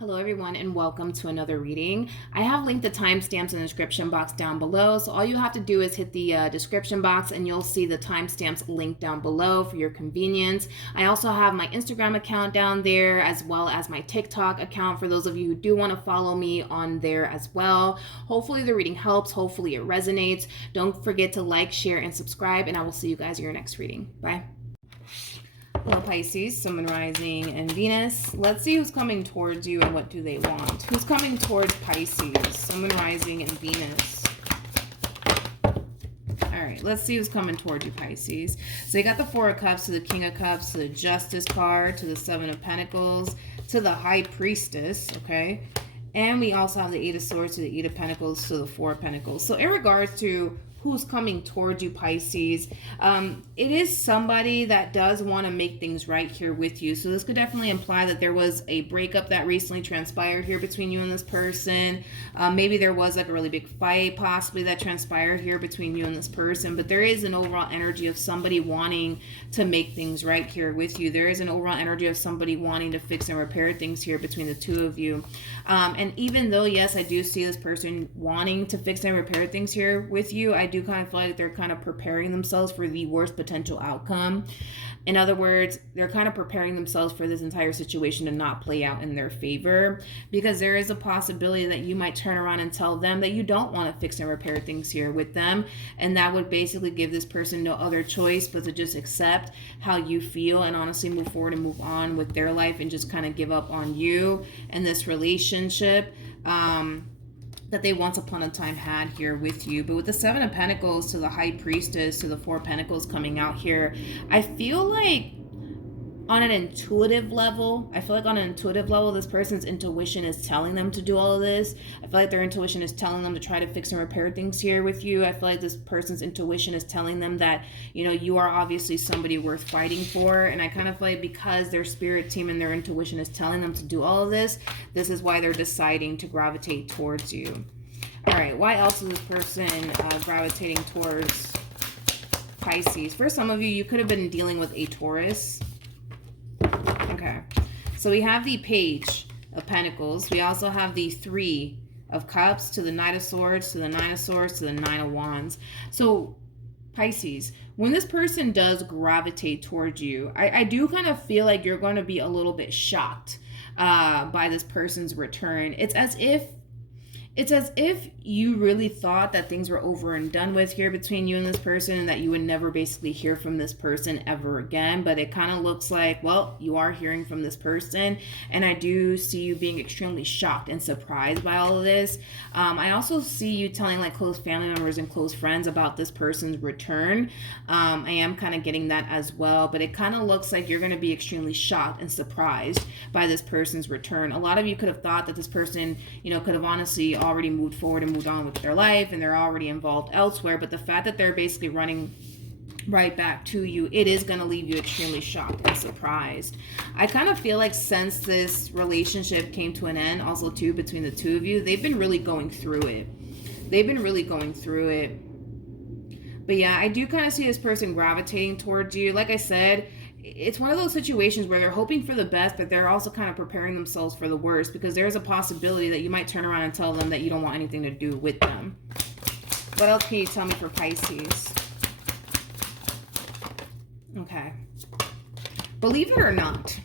Hello everyone and welcome to another reading. I have linked the timestamps in the description box down below, so all you have to do is hit the description box and you'll see the timestamps linked down below for your convenience. I also have my Instagram account down there as well as my TikTok account for those of you who do want to follow me on there as well. Hopefully the reading helps, hopefully it resonates. Don't forget to like, share, and subscribe, and I will see you guys in your next reading. Bye. Hello Pisces, Sun, Moon, Rising, and Venus. Let's see who's coming towards you and what do they want. Who's coming towards Pisces, Sun, Moon, Rising, and Venus? All right, let's see who's coming towards you, Pisces. So you got the Four of Cups to the King of Cups to the Justice card to the Seven of Pentacles to the High Priestess, okay? And we also have the Eight of Swords to the Eight of Pentacles to the Four of Pentacles. So in regards to who's coming towards you, Pisces, it is somebody that does want to make things right here with you. So this could definitely imply that there was a breakup that recently transpired here between you and this person. Maybe there was like a really big fight possibly that transpired here between you and this person, but there is an overall energy of somebody wanting to make things right here with you. There is an overall energy of somebody wanting to fix and repair things here between the two of you. And even though, yes, I do see this person wanting to fix and repair things here with you, I do kind of feel like they're kind of preparing themselves for the worst potential outcome. In other words, they're kind of preparing themselves for this entire situation to not play out in their favor, because there is a possibility that you might turn around and tell them that you don't want to fix and repair things here with them, and that would basically give this person no other choice but to just accept how you feel and honestly move forward and move on with their life and just kind of give up on you and this relationship that they once upon a time had here with you. But with the Seven of Pentacles to the High Priestess to the Four of Pentacles coming out here, I feel like on an intuitive level, this person's intuition is telling them to do all of this. I feel like their intuition is telling them to try to fix and repair things here with you. I feel like this person's intuition is telling them that, you know, you are obviously somebody worth fighting for. And I kind of feel like because their spirit team and their intuition is telling them to do all of this, this is why they're deciding to gravitate towards you. All right, why else is this person gravitating towards Pisces? For some of you, you could have been dealing with a Taurus. Okay, so we have the Page of Pentacles. We also have the Three of Cups to the Knight of Swords to the Nine of Swords to the Nine of Wands. So Pisces, when this person does gravitate towards you, I do kind of feel like you're going to be a little bit shocked by this person's return. It's as if you really thought that things were over and done with here between you and this person, and that you would never basically hear from this person ever again. But it kind of looks like, well, you are hearing from this person, and I do see you being extremely shocked and surprised by all of this. I also see you telling like close family members and close friends about this person's return. I am kind of getting that as well, but it kind of looks like you're going to be extremely shocked and surprised by this person's return. A lot of you could have thought that this person, you know, could have honestly already moved forward and moved on with their life and they're already involved elsewhere, but the fact that they're basically running right back to you, it is going to leave you extremely shocked and surprised. I kind of feel like since this relationship came to an end also too between the two of you, they've been really going through it. But yeah, I do kind of see this person gravitating towards you. Like I said, it's one of those situations where they're hoping for the best, but they're also kind of preparing themselves for the worst, because there's a possibility that you might turn around and tell them that you don't want anything to do with them. What else can you tell me for Pisces? Okay. Believe it or not,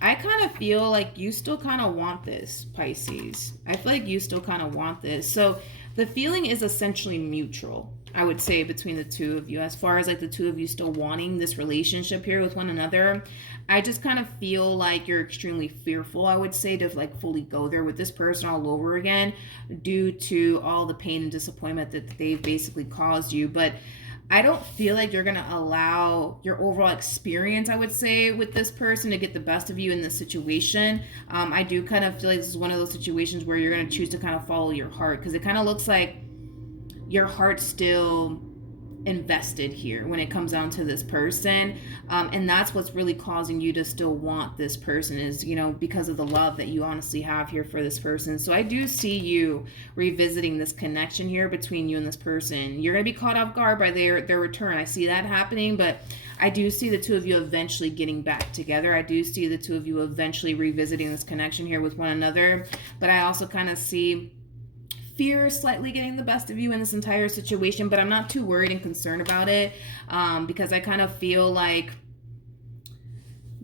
I kind of feel like you still kind of want this, Pisces. I feel like you still kind of want this. So the feeling is essentially mutual, I would say, between the two of you, as far as like the two of you still wanting this relationship here with one another. I just kind of feel like you're extremely fearful, I would say, to like fully go there with this person all over again due to all the pain and disappointment that they've basically caused you. But I don't feel like you're going to allow your overall experience, I would say, with this person to get the best of you in this situation. I do kind of feel like this is one of those situations where you're going to choose to kind of follow your heart, because it kind of looks like your heart still invested here when it comes down to this person, and that's what's really causing you to still want this person, is, you know, because of the love that you honestly have here for this person. So I do see you revisiting this connection here between you and this person. You're going to be caught off guard by their return. I see that happening, but I do see the two of you eventually getting back together. I do see the two of you eventually revisiting this connection here with one another, but I also kind of see fear slightly getting the best of you in this entire situation, but I'm not too worried and concerned about it, because I kind of feel like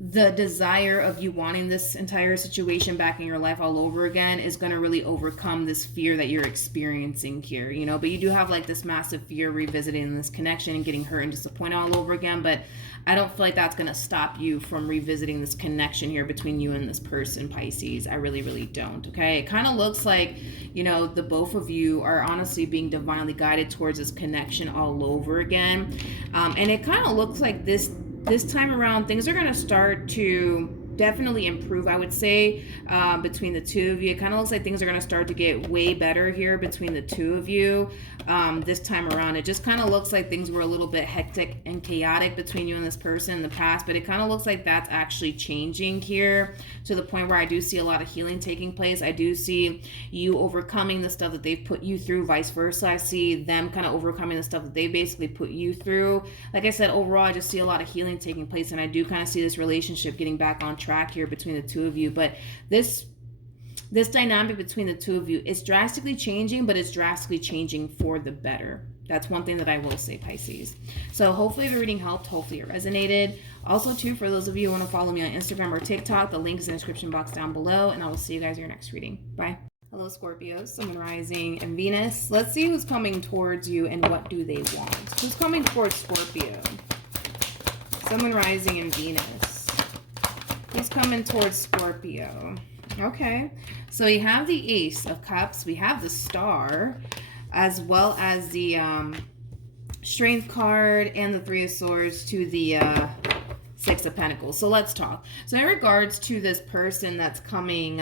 the desire of you wanting this entire situation back in your life all over again is going to really overcome this fear that you're experiencing here, you know. But you do have like this massive fear revisiting this connection and getting hurt and disappointed all over again, but I don't feel like that's going to stop you from revisiting this connection here between you and this person, Pisces. I really, really don't, okay? It kind of looks like, you know, the both of you are honestly being divinely guided towards this connection all over again. And it kind of looks like this time around, things are going to start to definitely improve, I would say, between the two of you. It kind of looks like things are going to start to get way better here between the two of you this time around. It just kind of looks like things were a little bit hectic and chaotic between you and this person in the past, but it kind of looks like that's actually changing here to the point where I do see a lot of healing taking place. I do see you overcoming the stuff that they've put you through, vice versa. I see them kind of overcoming the stuff that they basically put you through. Like I said, overall, I just see a lot of healing taking place, and I do kind of see this relationship getting back on track here between the two of you. But this dynamic between the two of you is drastically changing, but it's drastically changing for the better. That's one thing that I will say, Pisces. So hopefully the reading helped. Hopefully it resonated. Also, too, for those of you who want to follow me on Instagram or TikTok, the link is in the description box down below, and I will see you guys in your next reading. Bye. Hello, Scorpios, Sun, Rising, and Venus. Let's see who's coming towards you and what do they want. Who's coming towards Scorpio? Sun, Rising, and Venus. Who's coming towards Scorpio? Okay, so we have the Ace of Cups, we have the Star, as well as the Strength card and the Three of Swords to the Six of Pentacles. So let's talk. So in regards to this person that's coming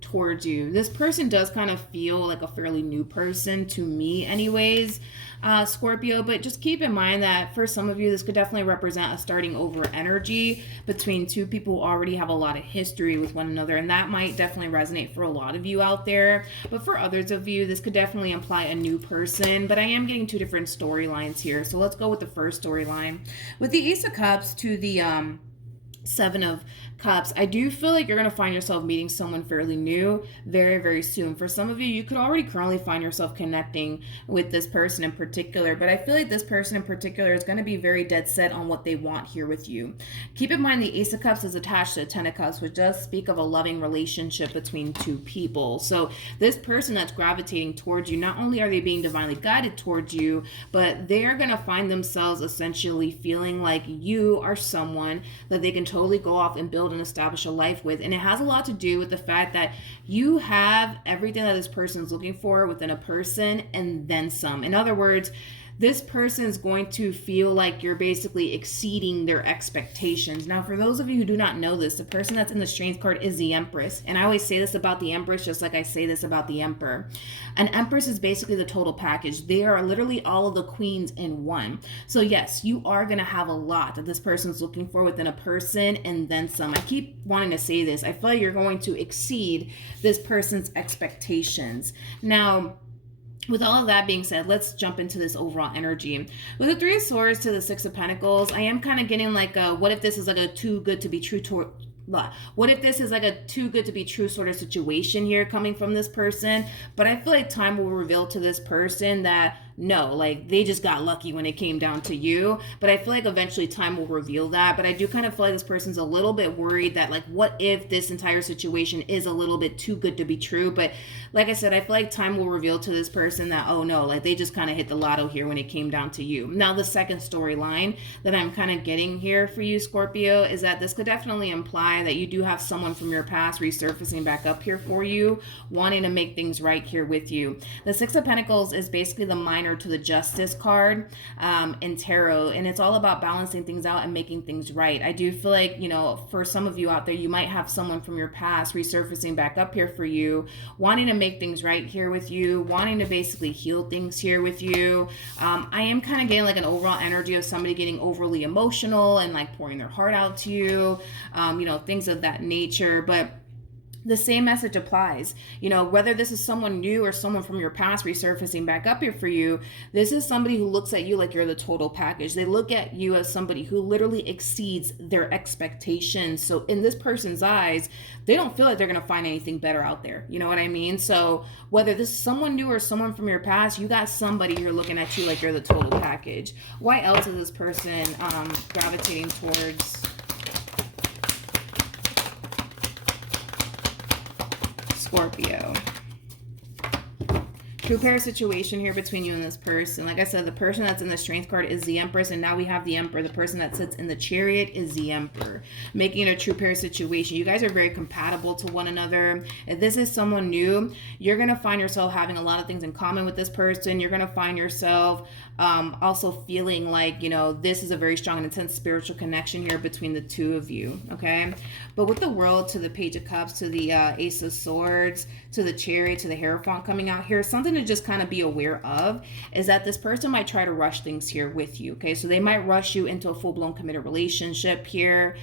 towards you, this person does kind of feel like a fairly new person to me anyways, Scorpio, but just keep in mind that for some of you, this could definitely represent a starting over energy between two people who already have a lot of history with one another, and that might definitely resonate for a lot of you out there. But for others of you, this could definitely imply a new person, but I am getting two different storylines here. So let's go with the first storyline. With the Ace of Cups to the Seven of Cups, I do feel like you're going to find yourself meeting someone fairly new very, very soon. For some of you, you could already currently find yourself connecting with this person in particular, but I feel like this person in particular is going to be very dead set on what they want here with you. Keep in mind the Ace of Cups is attached to the Ten of Cups, which does speak of a loving relationship between two people. So this person that's gravitating towards you, not only are they being divinely guided towards you, but they are going to find themselves essentially feeling like you are someone that they can totally go off and build and establish a life with. And it has a lot to do with the fact that you have everything that this person is looking for within a person and then some. In other words, this person is going to feel like you're basically exceeding their expectations. Now, for those of you who do not know this, the person that's in the Strength card is the Empress. And I always say this about the Empress, just like I say this about the Emperor. An Empress is basically the total package. They are literally all of the queens in one. So yes, you are going to have a lot that this person's looking for within a person and then some. I keep wanting to say this. I feel like you're going to exceed this person's expectations. Now, with all of that being said, let's jump into this overall energy. With the Three of Swords to the Six of Pentacles, I am kind of getting like a, what if this is like a too good to be true what if this is like a too good to be true sort of situation here coming from this person? But I feel like time will reveal to this person that no, like they just got lucky when it came down to you. But I feel like eventually time will reveal that. But I do kind of feel like this person's a little bit worried that like, what if this entire situation is a little bit too good to be true? But like I said, I feel like time will reveal to this person that, oh no, like they just kind of hit the lotto here when it came down to you. Now, the second storyline that I'm kind of getting here for you, Scorpio, is that this could definitely imply that you do have someone from your past resurfacing back up here for you, wanting to make things right here with you. The Six of Pentacles is basically the minor minor to the Justice card in tarot, and it's all about balancing things out and making things right. I do feel like, you know, for some of you out there, you might have someone from your past resurfacing back up here for you, wanting to make things right here with you, wanting to basically heal things here with you. I am kind of getting like an overall energy of somebody getting overly emotional and like pouring their heart out to you, you know, things of that nature. But the same message applies. You know, whether this is someone new or someone from your past resurfacing back up here for you, this is somebody who looks at you like you're the total package. They look at you as somebody who literally exceeds their expectations. So in this person's eyes, they don't feel like they're going to find anything better out there. You know what I mean? So whether this is someone new or someone from your past, you got somebody who's looking at you like you're the total package. Why else is this person gravitating towards Scorpio? True pair situation here between you and this person. Like I said, the person that's in the Strength card is the Empress, and now we have the Emperor. The person that sits in the Chariot is the Emperor, making it a true pair situation. You guys are very compatible to one another. If this is someone new, you're going to find yourself having a lot of things in common with this person. You're going to find yourself also feeling like, you know, this is a very strong and intense spiritual connection here between the two of you, okay? But with the World, to the Page of Cups, to the Ace of Swords, to the Chariot, to the Hierophant coming out here, something to just kind of be aware of is that this person might try to rush things here with you, okay? So they might rush you into a full-blown committed relationship here.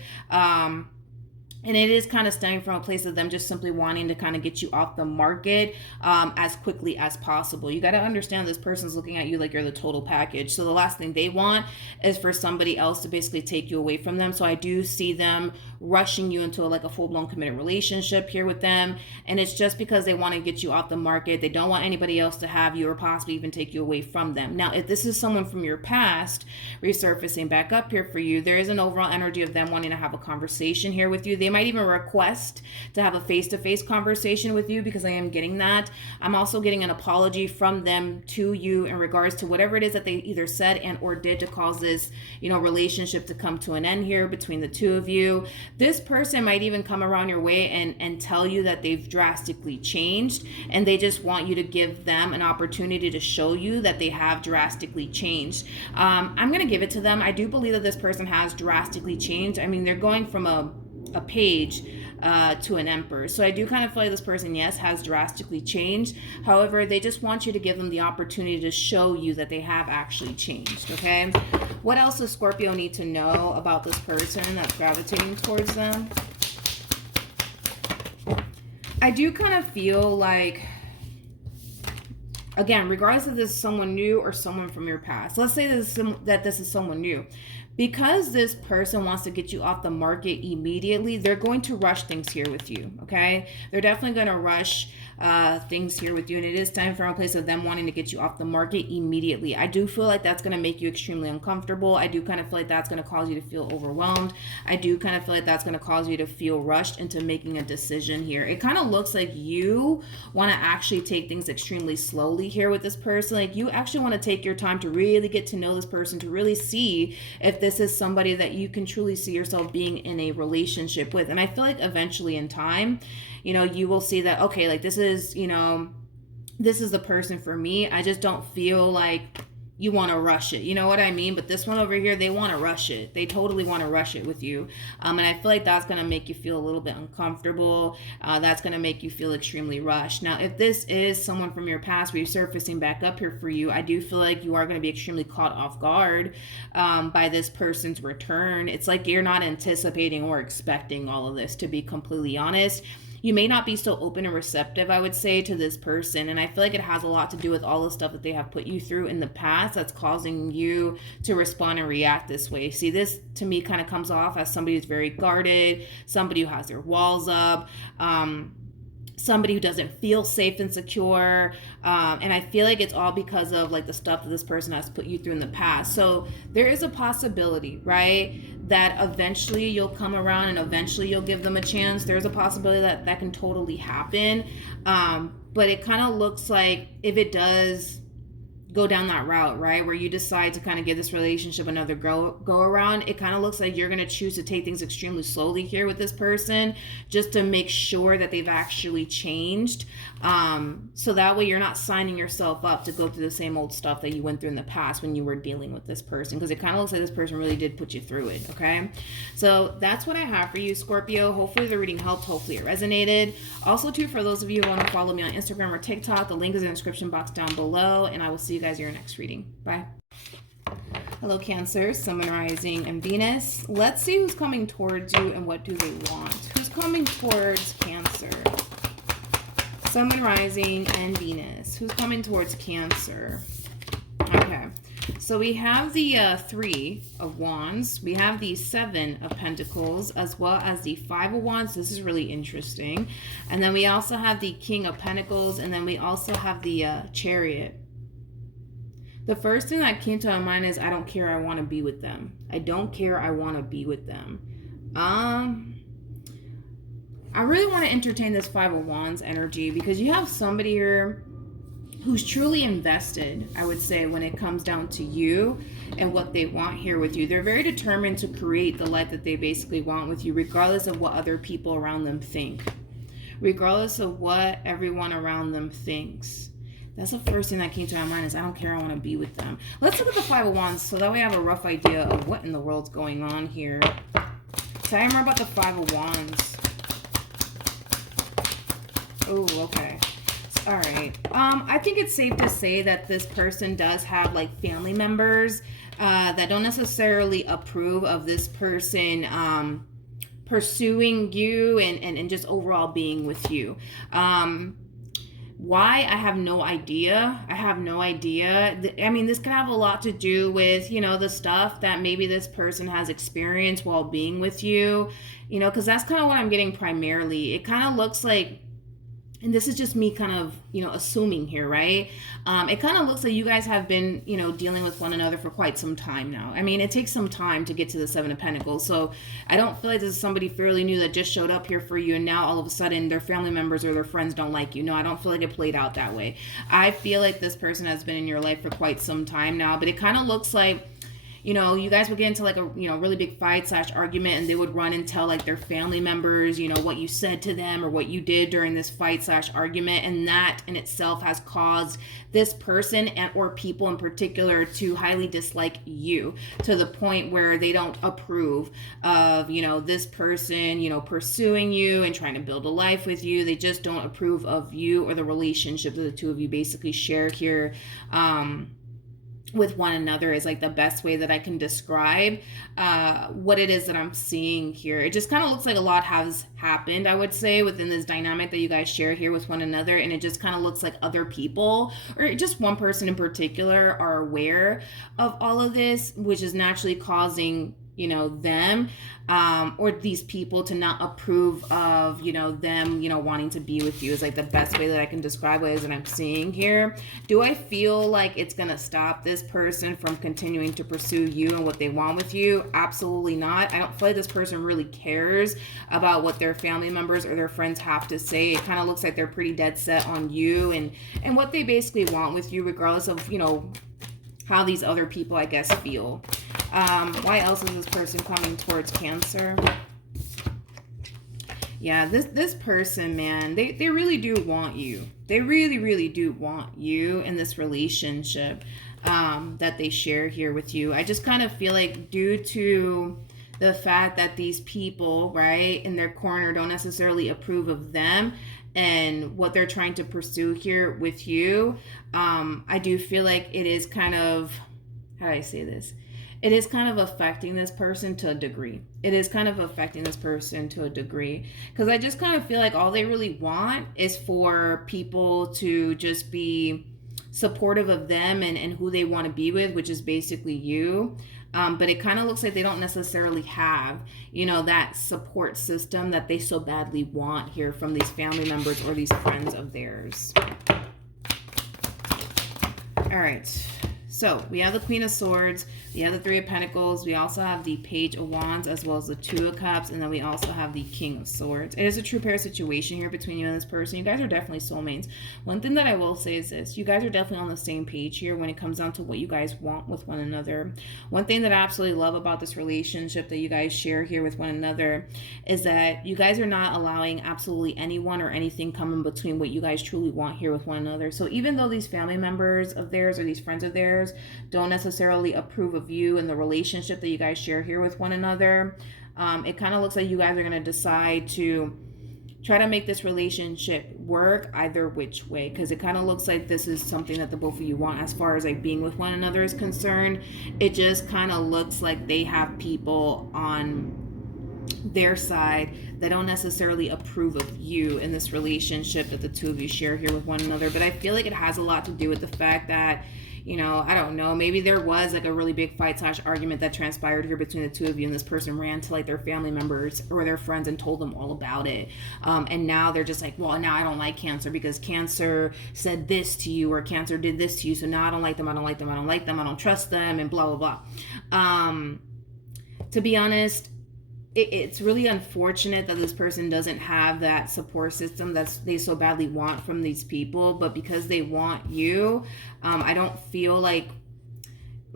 And it is kind of stemming from a place of them just simply wanting to kind of get you off the market as quickly as possible. You got to understand this person's looking at you like you're the total package. So the last thing they want is for somebody else to basically take you away from them. So I do see them rushing you into like a full-blown committed relationship here with them. And it's just because they want to get you off the market. They don't want anybody else to have you or possibly even take you away from them. Now, if this is someone from your past resurfacing back up here for you, there is an overall energy of them wanting to have a conversation here with you. They might even request to have a face-to-face conversation with you, because I am getting that. I'm also getting an apology from them to you in regards to whatever it is that they either said and or did to cause this, you know, relationship to come to an end here between the two of you. This person might even come around your way and tell you that they've drastically changed, and they just want you to give them an opportunity to show you that they have drastically changed. I'm going to give it to them. I do believe that this person has drastically changed. I mean, they're going from a page to an Emperor. So I do kind of feel like this person, yes, has drastically changed. However, they just want you to give them the opportunity to show you that they have actually changed, okay? What else does Scorpio need to know about this person that's gravitating towards them? I do kind of feel like, again, regardless if this is someone new or someone from your past, let's say that this is someone new. Because this person wants to get you off the market immediately, they're going to rush things here with you, okay? They're definitely going to rush things here with you, and it is time from a place of them wanting to get you off the market immediately. I do feel like that's going to make you extremely uncomfortable. I do kind of feel like that's going to cause you to feel overwhelmed. I do kind of feel like that's going to cause you to feel rushed into making a decision here. It kind of looks like you want to actually take things extremely slowly here with this person. Like, you actually want to take your time to really get to know this person, to really see if this is somebody that you can truly see yourself being in a relationship with. And I feel like eventually in time, you know, you will see that, okay, like this is, you know, this is the person for me. I just don't feel like you want to rush it. You know what I mean? But this one over here, they want to rush it. They totally want to rush it with you. And I feel like that's going to make you feel a little bit uncomfortable. That's going to make you feel extremely rushed. Now, if this is someone from your past resurfacing back up here for you, I do feel like you are going to be extremely caught off guard by this person's return. It's like you're not anticipating or expecting all of this, to be completely honest. You may not be so open and receptive, I would say, to this person. And I feel like it has a lot to do with all the stuff that they have put you through in the past that's causing you to respond and react this way. See, this to me kind of comes off as somebody who's very guarded, somebody who has their walls up, somebody who doesn't feel safe and secure. And I feel like it's all because of like the stuff that this person has put you through in the past. So there is a possibility, right, that eventually you'll come around and eventually you'll give them a chance. There's a possibility that that can totally happen. But it kind of looks like if it does, go down that route, right? Where you decide to kind of give this relationship another go around. It kind of looks like you're going to choose to take things extremely slowly here with this person, just to make sure that they've actually changed. So that way you're not signing yourself up to go through the same old stuff that you went through in the past when you were dealing with this person, because it kind of looks like this person really did put you through it. Okay, so that's what I have for you, Scorpio. Hopefully the reading helped. Hopefully it resonated. Also too, for those of you who want to follow me on Instagram or TikTok, the link is in the description box down below, and I will see you guys in your next reading. Bye. Hello, Cancer, Sun, Rising, and Venus. Let's see who's coming towards you and what do they want. Who's coming towards Cancer? Sun, Rising, and Venus. Who's coming towards Cancer? Okay, so we have the Three of Wands. We have the Seven of Pentacles, as well as the Five of Wands. This is really interesting. And then we also have the King of Pentacles, and then we also have the Chariot. The first thing that came to my mind is, I don't care, I want to be with them. I don't care, I want to be with them. I really want to entertain this Five of Wands energy, because you have somebody here who's truly invested, I would say, when it comes down to you and what they want here with you. They're very determined to create the life that they basically want with you, regardless of what other people around them think. Regardless of what everyone around them thinks. That's the first thing that came to my mind is, I don't care, I want to be with them. Let's look at the Five of Wands so that way I have a rough idea of what in the world's going on here. Tell me more about the Five of Wands. Oh, okay. All right. I think it's safe to say that this person does have like family members that don't necessarily approve of this person pursuing you and just overall being with you. Why? I have no idea. I have no idea. I mean, this could have a lot to do with, you know, the stuff that maybe this person has experienced while being with you, you know, because that's kind of what I'm getting primarily. It kind of looks like, and this is just me kind of, you know, assuming here, right? It kind of looks like you guys have been, you know, dealing with one another for quite some time now. I mean, it takes some time to get to the Seven of Pentacles. So I don't feel like this is somebody fairly new that just showed up here for you and now all of a sudden their family members or their friends don't like you. No, I don't feel like it played out that way. I feel like this person has been in your life for quite some time now, but it kind of looks like, you know, you guys would get into like a, you know, really big fight / argument, and they would run and tell like their family members, you know, what you said to them or what you did during this fight / argument. And that in itself has caused this person and or people in particular to highly dislike you, to the point where they don't approve of, you know, this person, you know, pursuing you and trying to build a life with you. They just don't approve of you or the relationship that the two of you basically share here. With one another is like the best way that I can describe what it is that I'm seeing here. It just kind of looks like a lot has happened, I would say, within this dynamic that you guys share here with one another. And it just kind of looks like other people, or just one person in particular, are aware of all of this, which is naturally causing, you know, them or these people to not approve of, you know, them, you know, wanting to be with you is like the best way that I can describe what it is that I'm seeing here. Do I feel like it's going to stop this person from continuing to pursue you and what they want with you? Absolutely not. I don't feel like this person really cares about what their family members or their friends have to say. It kind of looks like they're pretty dead set on you and what they basically want with you, regardless of, you know, how these other people, I guess, feel. Why else is this person coming towards Cancer? Yeah, this person, man, they really do want you. They really, really do want you in this relationship that they share here with you. I just kind of feel like due to the fact that these people, right, in their corner don't necessarily approve of them and what they're trying to pursue here with you, I do feel like it is kind of, how do I say this? It is kind of affecting this person to a degree. It is kind of affecting this person to a degree. Because I just kind of feel like all they really want is for people to just be supportive of them and who they want to be with, which is basically you. But it kind of looks like they don't necessarily have, you know, that support system that they so badly want here from these family members or these friends of theirs. All right. So we have the Queen of Swords, we have the Three of Pentacles, we also have the Page of Wands, as well as the Two of Cups, and then we also have the King of Swords. It is a true pair situation here between you and this person. You guys are definitely soulmates. One thing that I will say is this: you guys are definitely on the same page here when it comes down to what you guys want with one another. One thing that I absolutely love about this relationship that you guys share here with one another is that you guys are not allowing absolutely anyone or anything come in between what you guys truly want here with one another. So even though these family members of theirs or these friends of theirs don't necessarily approve of you and the relationship that you guys share here with one another, it kind of looks like you guys are going to decide to try to make this relationship work either which way, because it kind of looks like this is something that the both of you want as far as like being with one another is concerned. It just kind of looks like they have people on their side that don't necessarily approve of you in this relationship that the two of you share here with one another. But I feel like it has a lot to do with the fact that, you know, I don't know, maybe there was like a really big fight / argument that transpired here between the two of you, and this person ran to like their family members or their friends and told them all about it. And now they're just like, well, now I don't like Cancer because Cancer said this to you, or Cancer did this to you, so now I don't like them, I don't like them, I don't like them, I don't trust them, and blah, blah, blah. To be honest, it's really unfortunate that this person doesn't have that support system that they so badly want from these people. But because they want you, I don't feel like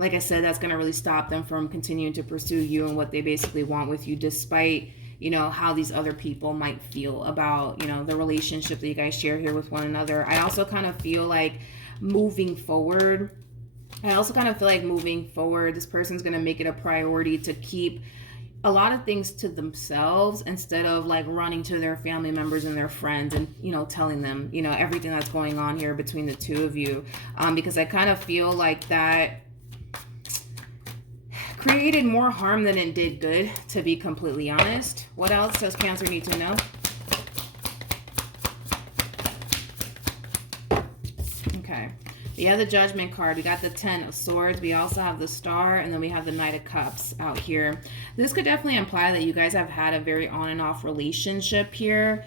I said, that's going to really stop them from continuing to pursue you and what they basically want with you, despite, you know, how these other people might feel about, you know, the relationship that you guys share here with one another. I also kind of feel like moving forward, this person's going to make it a priority to keep a lot of things to themselves instead of like running to their family members and their friends and, you know, telling them, you know, everything that's going on here between the two of you. Because I kind of feel like that created more harm than it did good, to be completely honest. What else does Cancer need to know? Okay. We have the Judgment card. We got the 10 of Swords. We also have the Star, and then we have the Knight of Cups out here. This could definitely imply that you guys have had a very on and off relationship here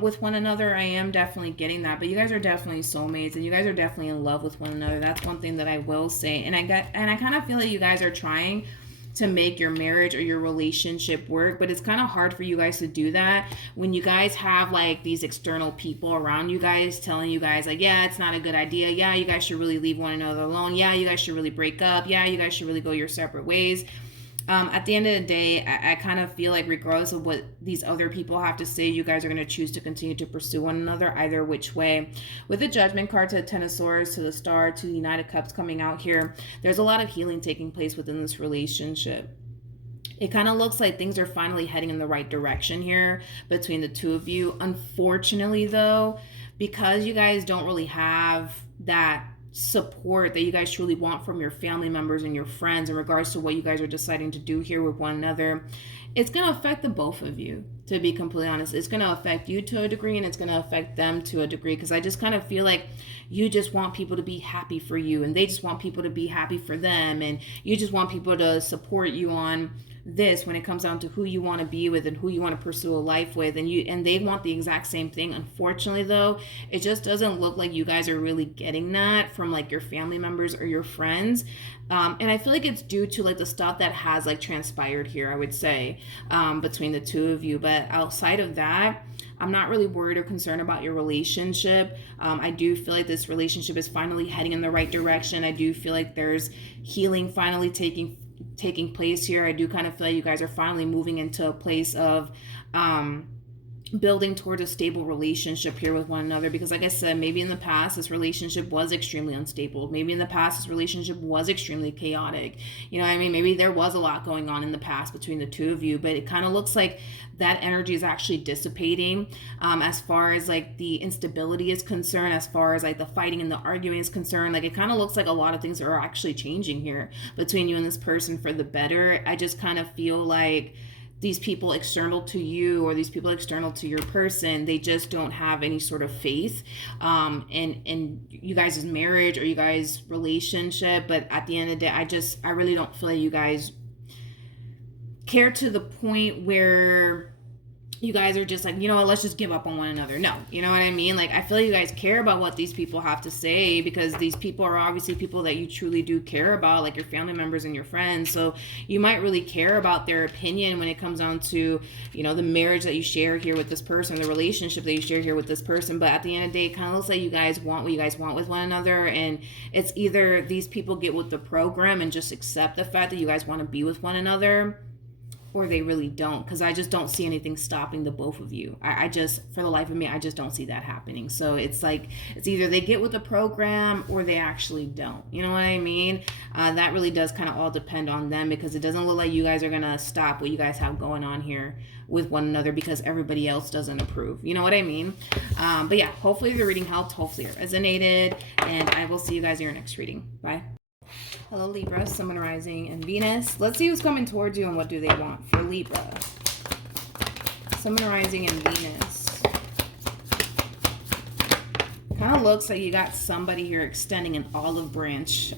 with one another. I am definitely getting that, but you guys are definitely soulmates, and you guys are definitely in love with one another. That's one thing that I will say. And I kind of feel like you guys are trying to make your marriage or your relationship work, but it's kind of hard for you guys to do that when you guys have like these external people around you guys telling you guys like, yeah, it's not a good idea, yeah, you guys should really leave one another alone, yeah, you guys should really break up, yeah, you guys should really go your separate ways. At the end of the day, I kind of feel like regardless of what these other people have to say, you guys are going to choose to continue to pursue one another either which way. With the Judgment card to the 10 of Swords, to the Star, to the United Cups coming out here, there's a lot of healing taking place within this relationship. It kind of looks like things are finally heading in the right direction here between the two of you. Unfortunately, though, because you guys don't really have that support that you guys truly want from your family members and your friends in regards to what you guys are deciding to do here with one another, it's going to affect the both of you, to be completely honest. It's going to affect you to a degree, and it's going to affect them to a degree, because I just kind of feel like you just want people to be happy for you, and they just want people to be happy for them, and you just want people to support you on this when it comes down to who you want to be with and who you want to pursue a life with, and they want the exact same thing. Unfortunately, though, it just doesn't look like you guys are really getting that from like your family members or your friends. And I feel like it's due to like the stuff that has like transpired here, I would say, between the two of you. But outside of that, I'm not really worried or concerned about your relationship. I do feel like this relationship is finally heading in the right direction. I do feel like there's healing finally taking place here. I do kind of feel like you guys are finally moving into a place of building towards a stable relationship here with one another, because like I said, maybe in the past this relationship was extremely unstable. Maybe in the past this relationship was extremely chaotic. You know what I mean? Maybe there was a lot going on in the past between the two of you, but it kind of looks like that energy is actually dissipating as far as like the instability is concerned, as far as like the fighting and the arguing is concerned. Like it kind of looks like a lot of things are actually changing here between you and this person for the better. I just kind of feel like these people external to you or these people external to your person, they just don't have any sort of faith in you guys' marriage or you guys' relationship. But at the end of the day, I really don't feel like you guys care to the point where you guys are just like, you know what, let's just give up on one another. No, you know what I mean? Like, I feel like you guys care about what these people have to say, because these people are obviously people that you truly do care about, like your family members and your friends. So you might really care about their opinion when it comes down to, you know, the marriage that you share here with this person, the relationship that you share here with this person. But at the end of the day, it kind of looks like you guys want what you guys want with one another. And it's either these people get with the program and just accept the fact that you guys want to be with one another, or they really don't, because I just don't see anything stopping the both of you. I just, for the life of me, I just don't see that happening. So it's like, it's either they get with the program or they actually don't. You know what I mean? That really does kind of all depend on them, because it doesn't look like you guys are going to stop what you guys have going on here with one another because everybody else doesn't approve. You know what I mean? But yeah, hopefully the reading helped. Hopefully it resonated. And I will see you guys in your next reading. Bye. Hello, Libra, Sun, Moon, Rising, and Venus. Let's see who's coming towards you and what do they want for Libra. Sun, Moon, Rising, and Venus. Kind of looks like you got somebody here extending an olive branch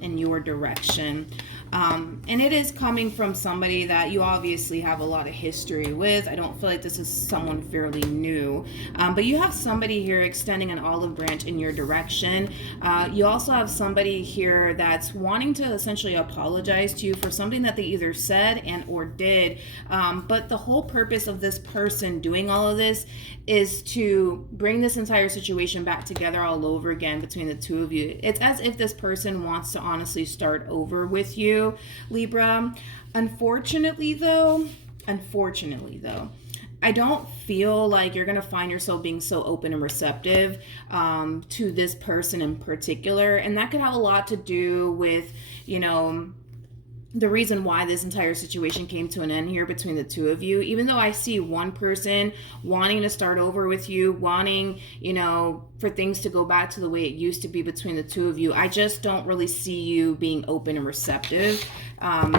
in your direction. And it is coming from somebody that you obviously have a lot of history with. I don't feel like this is someone fairly new. But you have somebody here extending an olive branch in your direction. You also have somebody here that's wanting to essentially apologize to you for something that they either said and or did. But the whole purpose of this person doing all of this is to bring this entire situation back together all over again between the two of you. It's as if this person wants to honestly start over with you, Libra. Unfortunately though, I don't feel like you're going to find yourself being so open and receptive to this person in particular. And that could have a lot to do with, you know, the reason why this entire situation came to an end here between the two of you. Even though I see one person wanting to start over with you, wanting, you know, for things to go back to the way it used to be between the two of you, I just don't really see you being open and receptive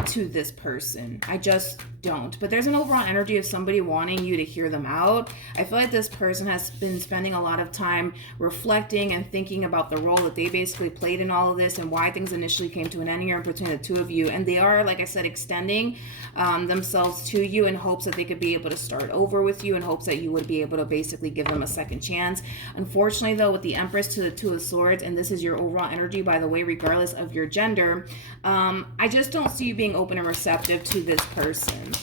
to this person. I just don't. But there's an overall energy of somebody wanting you to hear them out. I feel like this person has been spending a lot of time reflecting and thinking about the role that they basically played in all of this and why things initially came to an end here between the two of you. And they are, like I said, extending themselves to you in hopes that they could be able to start over with you, in hopes that you would be able to basically give them a second chance. Unfortunately, though, with the Empress to the Two of Swords, and this is your overall energy, by the way, regardless of your gender, I just don't see you being open and receptive to this person.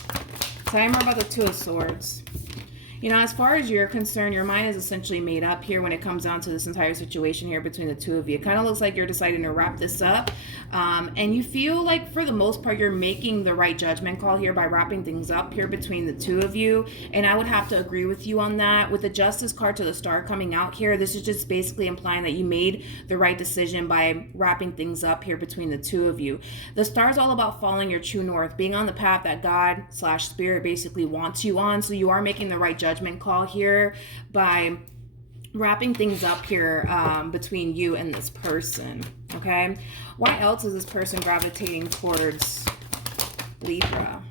Tell me more about the Two of Swords. You know, as far as you're concerned, your mind is essentially made up here when it comes down to this entire situation here between the two of you. It kind of looks like you're deciding to wrap this up. And you feel like, for the most part, you're making the right judgment call here by wrapping things up here between the two of you. And I would have to agree with you on that. With the Justice card to the Star coming out here, this is just basically implying that you made the right decision by wrapping things up here between the two of you. The Star is all about following your true north, being on the path that God/Spirit basically wants you on. So you are making the right judgment call here by wrapping things up here between you and this person. Okay, why else is this person gravitating towards Libra?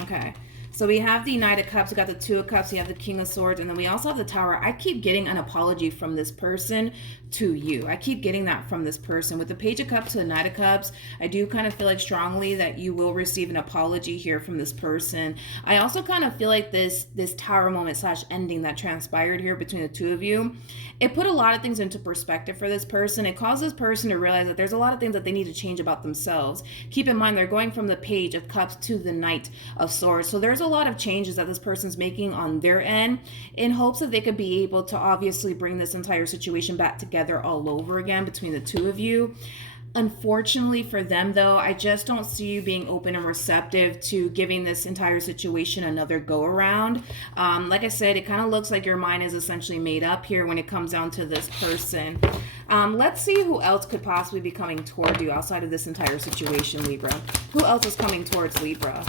Okay, so we have the Knight of Cups, we got the Two of Cups, we have the King of Swords, and then we also have the Tower. I keep getting an apology from this person to you. I keep getting that from this person. With the Page of Cups to the Knight of Cups, I do kind of feel like strongly that you will receive an apology here from this person. I also kind of feel like this Tower moment / ending that transpired here between the two of you, it put a lot of things into perspective for this person. It caused this person to realize that there's a lot of things that they need to change about themselves. Keep in mind, they're going from the Page of Cups to the Knight of Swords. So there's a lot of changes that this person's making on their end in hopes that they could be able to obviously bring this entire situation back together all over again between the two of you. Unfortunately for them, though, I just don't see you being open and receptive to giving this entire situation another go around. Like I said, it kind of looks like your mind is essentially made up here when it comes down to this person. Let's see who else could possibly be coming toward you outside of this entire situation, Libra. Who else is coming towards Libra?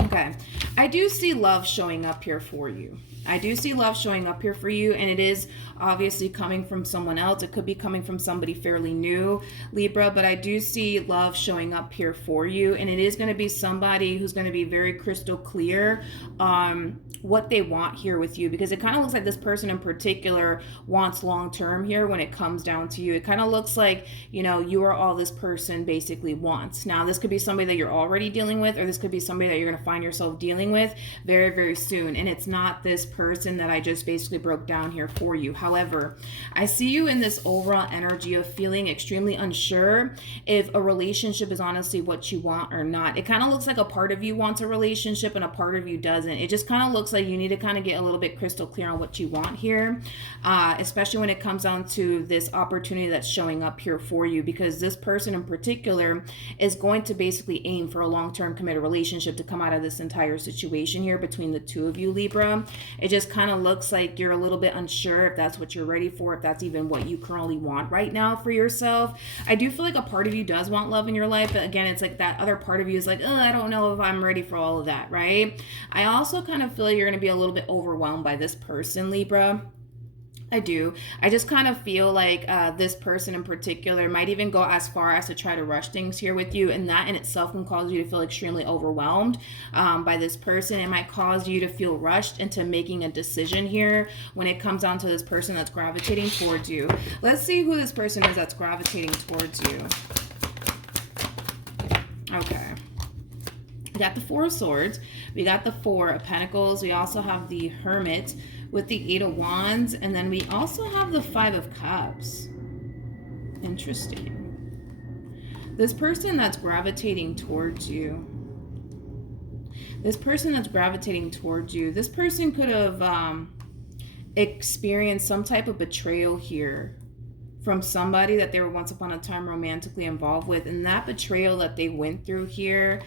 Okay, I do see love showing up here for you. I do see love showing up here for you, and it is obviously coming from someone else. It could be coming from somebody fairly new, Libra, but I do see love showing up here for you, and it is going to be somebody who's going to be very crystal clear on what they want here with you, because it kind of looks like this person in particular wants long-term here when it comes down to you. It kind of looks like, you know, you are all this person basically wants. Now, this could be somebody that you're already dealing with, or this could be somebody that you're going to find yourself dealing with very, very soon, and it's not this person that I just basically broke down here for you. However, I see you in this overall energy of feeling extremely unsure if a relationship is honestly what you want or not. It kind of looks like a part of you wants a relationship and a part of you doesn't. It just kind of looks like you need to kind of get a little bit crystal clear on what you want here, especially when it comes down to this opportunity that's showing up here for you, because this person in particular is going to basically aim for a long-term committed relationship to come out of this entire situation here between the two of you, Libra. It just kind of looks like you're a little bit unsure if that's what you're ready for, if that's even what you currently want right now for yourself. I do feel like a part of you does want love in your life, but again, it's like that other part of you is like, oh, I don't know if I'm ready for all of that, right? I also kind of feel like you're going to be a little bit overwhelmed by this person, Libra. I do. I just kind of feel like this person in particular might even go as far as to try to rush things here with you, and that in itself can cause you to feel extremely overwhelmed by this person. It might cause you to feel rushed into making a decision here when it comes down to this person that's gravitating towards you. Let's see who this person is that's gravitating towards you. Okay. We got the Four of Swords. We got the Four of Pentacles. We also have the Hermit with the Eight of Wands, and then we also have the Five of Cups. Interesting. This person that's gravitating towards you, this person could have experienced some type of betrayal here from somebody that they were once upon a time romantically involved with, and that betrayal that they went through here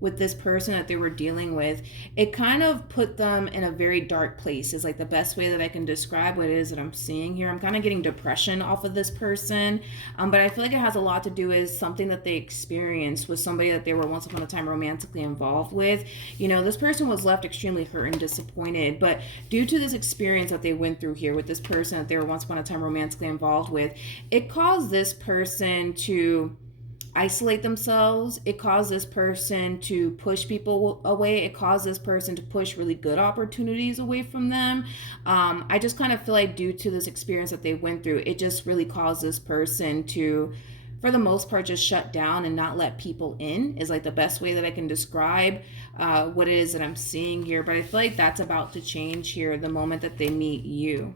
with this person that they were dealing with, it kind of put them in a very dark place, is like the best way that I can describe what it is that I'm seeing here. I'm kind of getting depression off of this person, but I feel like it has a lot to do with something that they experienced with somebody that they were once upon a time romantically involved with. You know, this person was left extremely hurt and disappointed, but due to this experience that they went through here with this person that they were once upon a time romantically involved with, it caused this person to isolate themselves. It caused this person to push people away. It caused this person to push really good opportunities away from them. I just kind of feel like due to this experience that they went through, it just really caused this person to, for the most part, just shut down and not let people in, is like the best way that I can describe what it is that I'm seeing here. But I feel like that's about to change here the moment that they meet you.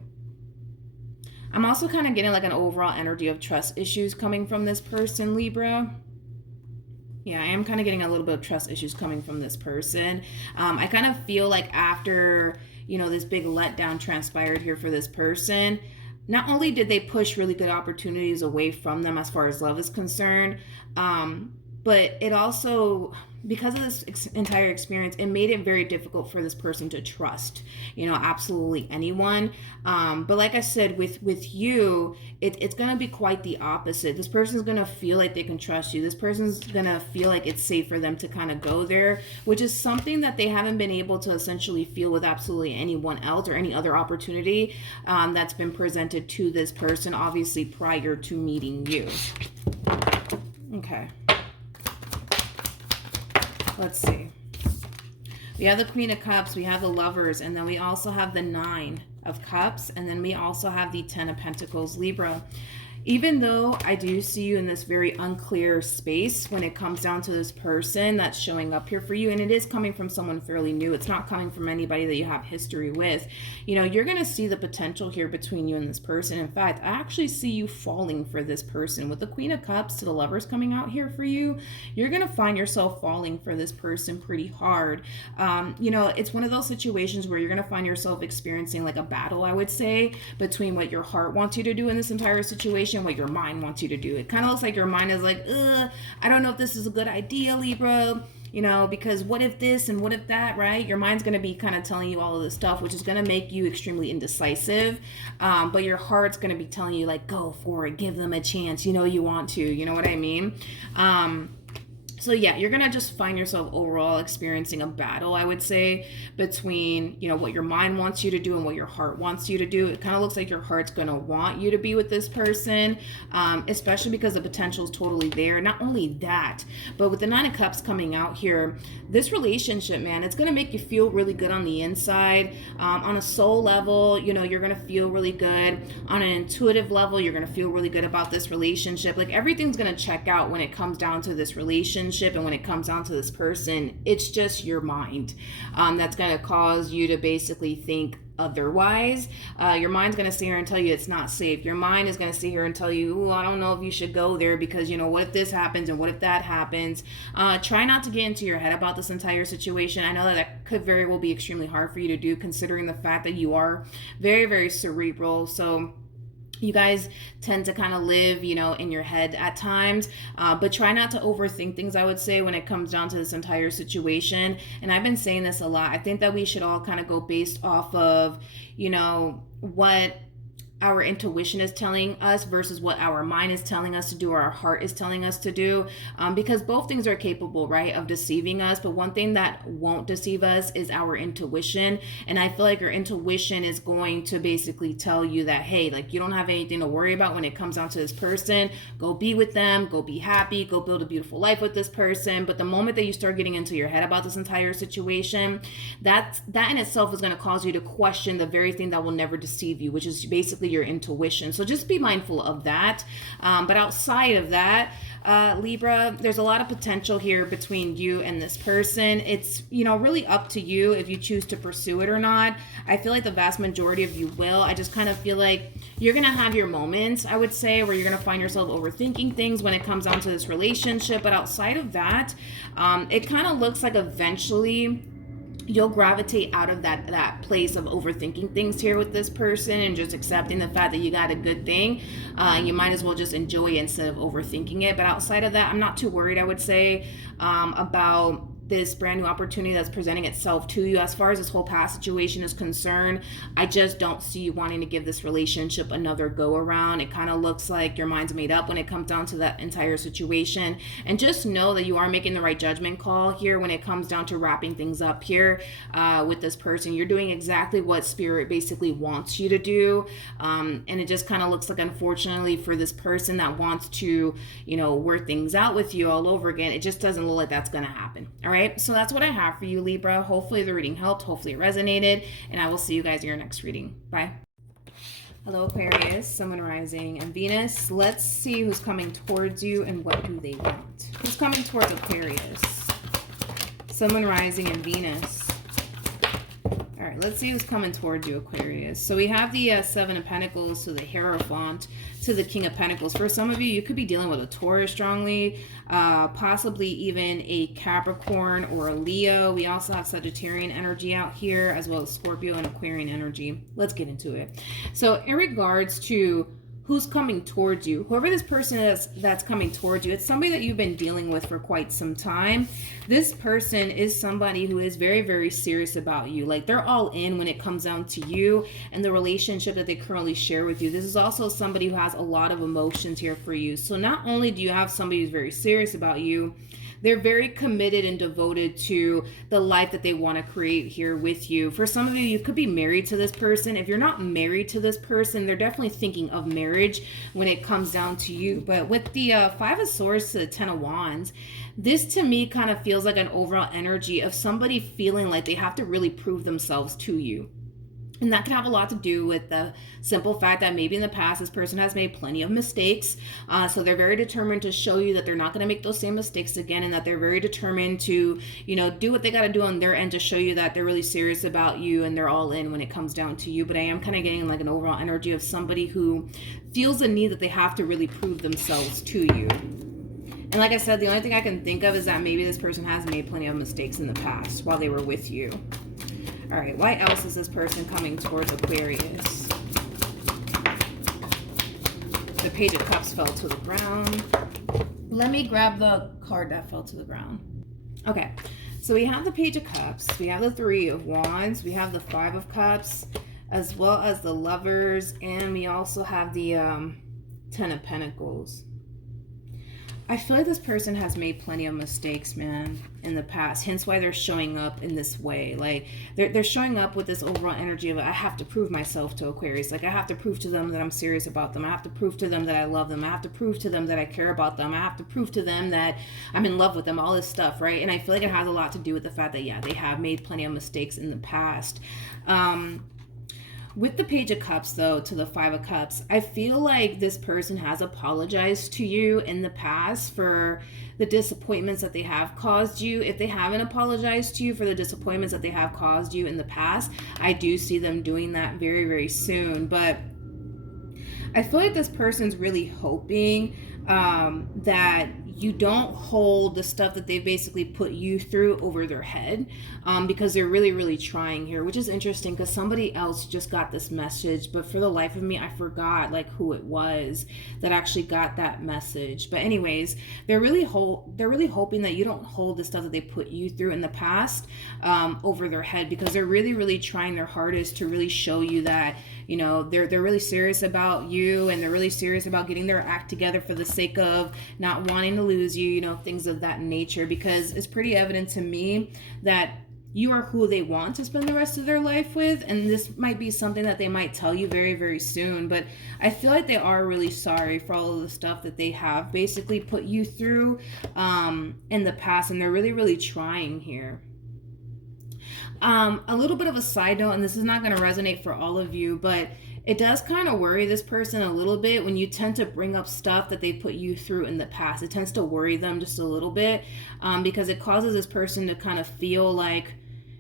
I'm also kind of getting like an overall energy of trust issues coming from this person, Libra. Yeah, I am kind of getting a little bit of trust issues coming from this person. I kind of feel like after, you know, this big letdown transpired here for this person, not only did they push really good opportunities away from them as far as love is concerned, but it also, because of this entire experience, it made it very difficult for this person to trust, you know, absolutely anyone. But like I said, with you, it's going to be quite the opposite. This person's going to feel like they can trust you. This person's going to feel like it's safe for them to kind of go there, which is something that they haven't been able to essentially feel with absolutely anyone else or any other opportunity that's been presented to this person, obviously prior to meeting you. Okay. Let's see. We have the Queen of Cups, we have the Lovers, and then we also have the Nine of Cups, and then we also have the Ten of Pentacles, Libra. Even though I do see you in this very unclear space when it comes down to this person that's showing up here for you, and it is coming from someone fairly new, it's not coming from anybody that you have history with, you know, you're going to see the potential here between you and this person. In fact, I actually see you falling for this person. With the Queen of Cups to the Lovers coming out here for you, you're going to find yourself falling for this person pretty hard. You know, it's one of those situations where you're going to find yourself experiencing like a battle, I would say, between what your heart wants you to do in this entire situation, what your mind wants you to do. It kind of looks like your mind is like, I don't know if this is a good idea, Libra, you know, because what if this and what if that, right? Your mind's going to be kind of telling you all of this stuff, which is going to make you extremely indecisive. But your heart's going to be telling you like, go for it, give them a chance. You know, you want to, you know what I mean? So yeah, you're going to just find yourself overall experiencing a battle, I would say, between, you know, what your mind wants you to do and what your heart wants you to do. It kind of looks like your heart's going to want you to be with this person, especially because the potential is totally there. Not only that, but with the Nine of Cups coming out here, this relationship, man, it's going to make you feel really good on the inside. On a soul level, you know, you're going to feel really good. On an intuitive level, you're going to feel really good about this relationship. Like everything's going to check out when it comes down to this relationship. And when it comes down to this person, it's just your mind that's going to cause you to basically think otherwise. Your mind's going to sit here and tell you it's not safe. Your mind is going to sit here and tell you, I don't know if you should go there because, you know, what if this happens and what if that happens? Try not to get into your head about this entire situation. I know that could very well be extremely hard for you to do, considering the fact that you are very, very cerebral. So you guys tend to kind of live, you know, in your head at times, but try not to overthink things, I would say, when it comes down to this entire situation. And I've been saying this a lot. I think that we should all kind of go based off of, you know, what our intuition is telling us versus what our mind is telling us to do or our heart is telling us to do, because both things are capable, right, of deceiving us. But one thing that won't deceive us is our intuition. And I feel like your intuition is going to basically tell you that, hey, like, you don't have anything to worry about when it comes down to this person. Go be with them, go be happy, go build a beautiful life with this person. But the moment that you start getting into your head about this entire situation, that in itself is going to cause you to question the very thing that will never deceive you, which is basically your intuition. So just be mindful of that. But outside of that, Libra, there's a lot of potential here between you and this person. It's, you know, really up to you if you choose to pursue it or not. I feel like the vast majority of you will. I just kind of feel like you're going to have your moments, I would say, where you're going to find yourself overthinking things when it comes down to this relationship. But outside of that, it kind of looks like eventually you'll gravitate out of that place of overthinking things here with this person and just accepting the fact that you got a good thing. You might as well just enjoy it instead of overthinking it. But outside of that, I'm not too worried, I would say, about this brand new opportunity that's presenting itself to you. As far as this whole past situation is concerned, I just don't see you wanting to give this relationship another go around. It kind of looks like your mind's made up when it comes down to that entire situation. And just know that you are making the right judgment call here when it comes down to wrapping things up here with this person. You're doing exactly what Spirit basically wants you to do. And it just kind of looks like, unfortunately, for this person that wants to, you know, work things out with you all over again, it just doesn't look like that's going to happen. All right. So that's what I have for you, Libra. Hopefully the reading helped. Hopefully it resonated. And I will see you guys in your next reading. Bye. Hello, Aquarius, Sun, Moon, Rising, and Venus. Let's see who's coming towards you and what do they want. Who's coming towards Aquarius? Sun, Moon, Rising, and Venus. All right, let's see who's coming towards you, Aquarius. So we have the Seven of Pentacles to the Hierophant to the King of Pentacles. For some of you, you could be dealing with a Taurus strongly, possibly even a Capricorn or a Leo. We also have Sagittarian energy out here, as well as Scorpio and Aquarian energy. Let's get into it. So in regards to who's coming towards you, whoever this person is that's coming towards you, it's somebody that you've been dealing with for quite some time. This person is somebody who is very, very serious about you. Like, they're all in when it comes down to you and the relationship that they currently share with you. This is also somebody who has a lot of emotions here for you. So not only do you have somebody who's very serious about you, they're very committed and devoted to the life that they want to create here with you. For some of you, you could be married to this person. If you're not married to this person, they're definitely thinking of marriage when it comes down to you. But with the Five of Swords to the Ten of Wands, this to me kind of feels like an overall energy of somebody feeling like they have to really prove themselves to you. And that can have a lot to do with the simple fact that maybe in the past this person has made plenty of mistakes. So they're very determined to show you that they're not going to make those same mistakes again, and that they're very determined to, you know, do what they got to do on their end to show you that they're really serious about you and they're all in when it comes down to you. But I am kind of getting like an overall energy of somebody who feels the need that they have to really prove themselves to you. And like I said, the only thing I can think of is that maybe this person has made plenty of mistakes in the past while they were with you. All right, why else is this person coming towards Aquarius? The Page of Cups fell to the ground. Let me grab the card that fell to the ground. Okay, so we have the Page of Cups. We have the Three of Wands. We have the Five of Cups, as well as the Lovers. And we also have the Ten of Pentacles. I feel like this person has made plenty of mistakes, man, in the past. Hence why they're showing up in this way. Like, they're showing up with this overall energy of, I have to prove myself to Aquarius. Like, I have to prove to them that I'm serious about them. I have to prove to them that I love them. I have to prove to them that I care about them. I have to prove to them that I'm in love with them. All this stuff, right? And I feel like it has a lot to do with the fact that, yeah, they have made plenty of mistakes in the past. With the Page of Cups, though, to the Five of Cups, I feel like this person has apologized to you in the past for the disappointments that they have caused you. If they haven't apologized to you for the disappointments that they have caused you in the past, I do see them doing that very, very soon. But I feel like this person's really hoping that you don't hold the stuff that they basically put you through over their head, because they're really, really trying here, which is interesting because somebody else just got this message, but for the life of me, I forgot like who it was that actually got that message. But anyways, they're really hoping that you don't hold the stuff that they put you through in the past over their head, because they're really, really trying their hardest to really show you that, you know, they're really serious about you, and they're really serious about getting their act together for the sake of not wanting to lose you, you know, things of that nature, because it's pretty evident to me that you are who they want to spend the rest of their life with. And this might be something that they might tell you very, very soon, but I feel like they are really sorry for all of the stuff that they have basically put you through in the past, and they're really, really trying here. A little bit of a side note, and this is not going to resonate for all of you, but it does kind of worry this person a little bit when you tend to bring up stuff that they put you through in the past. It tends to worry them just a little bit, because it causes this person to kind of feel like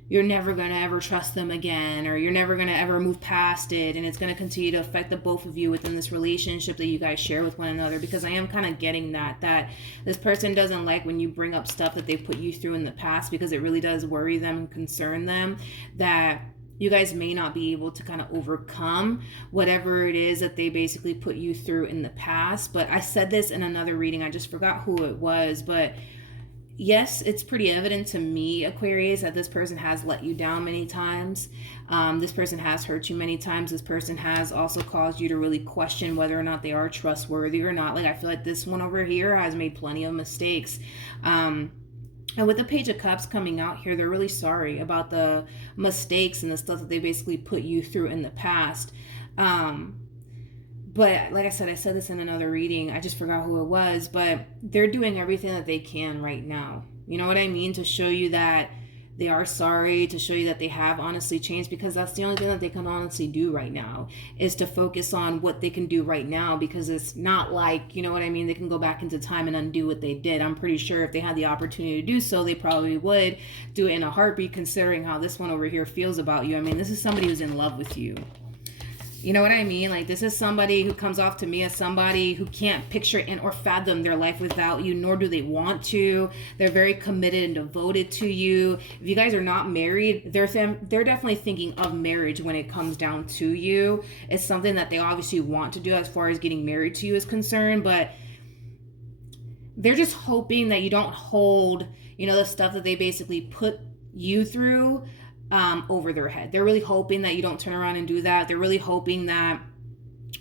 you're never going to ever trust them again, or you're never going to ever move past it, and it's going to continue to affect the both of you within this relationship that you guys share with one another. Because I am kind of getting that this person doesn't like when you bring up stuff that they put you through in the past, because it really does worry them and concern them that you guys may not be able to kind of overcome whatever it is that they basically put you through in the past. But I said this in another reading, I just forgot who it was, but yes, it's pretty evident to me, Aquarius, that this person has let you down many times. This person has hurt you many times. This person has also caused you to really question whether or not they are trustworthy or not. Like, I feel like this one over here has made plenty of mistakes. And with the Page of Cups coming out here, they're really sorry about the mistakes and the stuff that they basically put you through in the past. But like I said this in another reading. I just forgot who it was, but they're doing everything that they can right now. You know what I mean? To show you that they are sorry, to show you that they have honestly changed, because that's the only thing that they can honestly do right now, is to focus on what they can do right now, because it's not like, you know what I mean, they can go back into time and undo what they did. I'm pretty sure if they had the opportunity to do so, they probably would do it in a heartbeat, considering how this one over here feels about you. I mean, this is somebody who's in love with you. You know what I mean? Like, this is somebody who comes off to me as somebody who can't picture and or fathom their life without you, nor do they want to. They're very committed and devoted to you. If you guys are not married, they're definitely thinking of marriage when it comes down to you. It's something that they obviously want to do as far as getting married to you is concerned, but they're just hoping that you don't hold, you know, the stuff that they basically put you through over their head. They're really hoping that you don't turn around and do that. They're really hoping that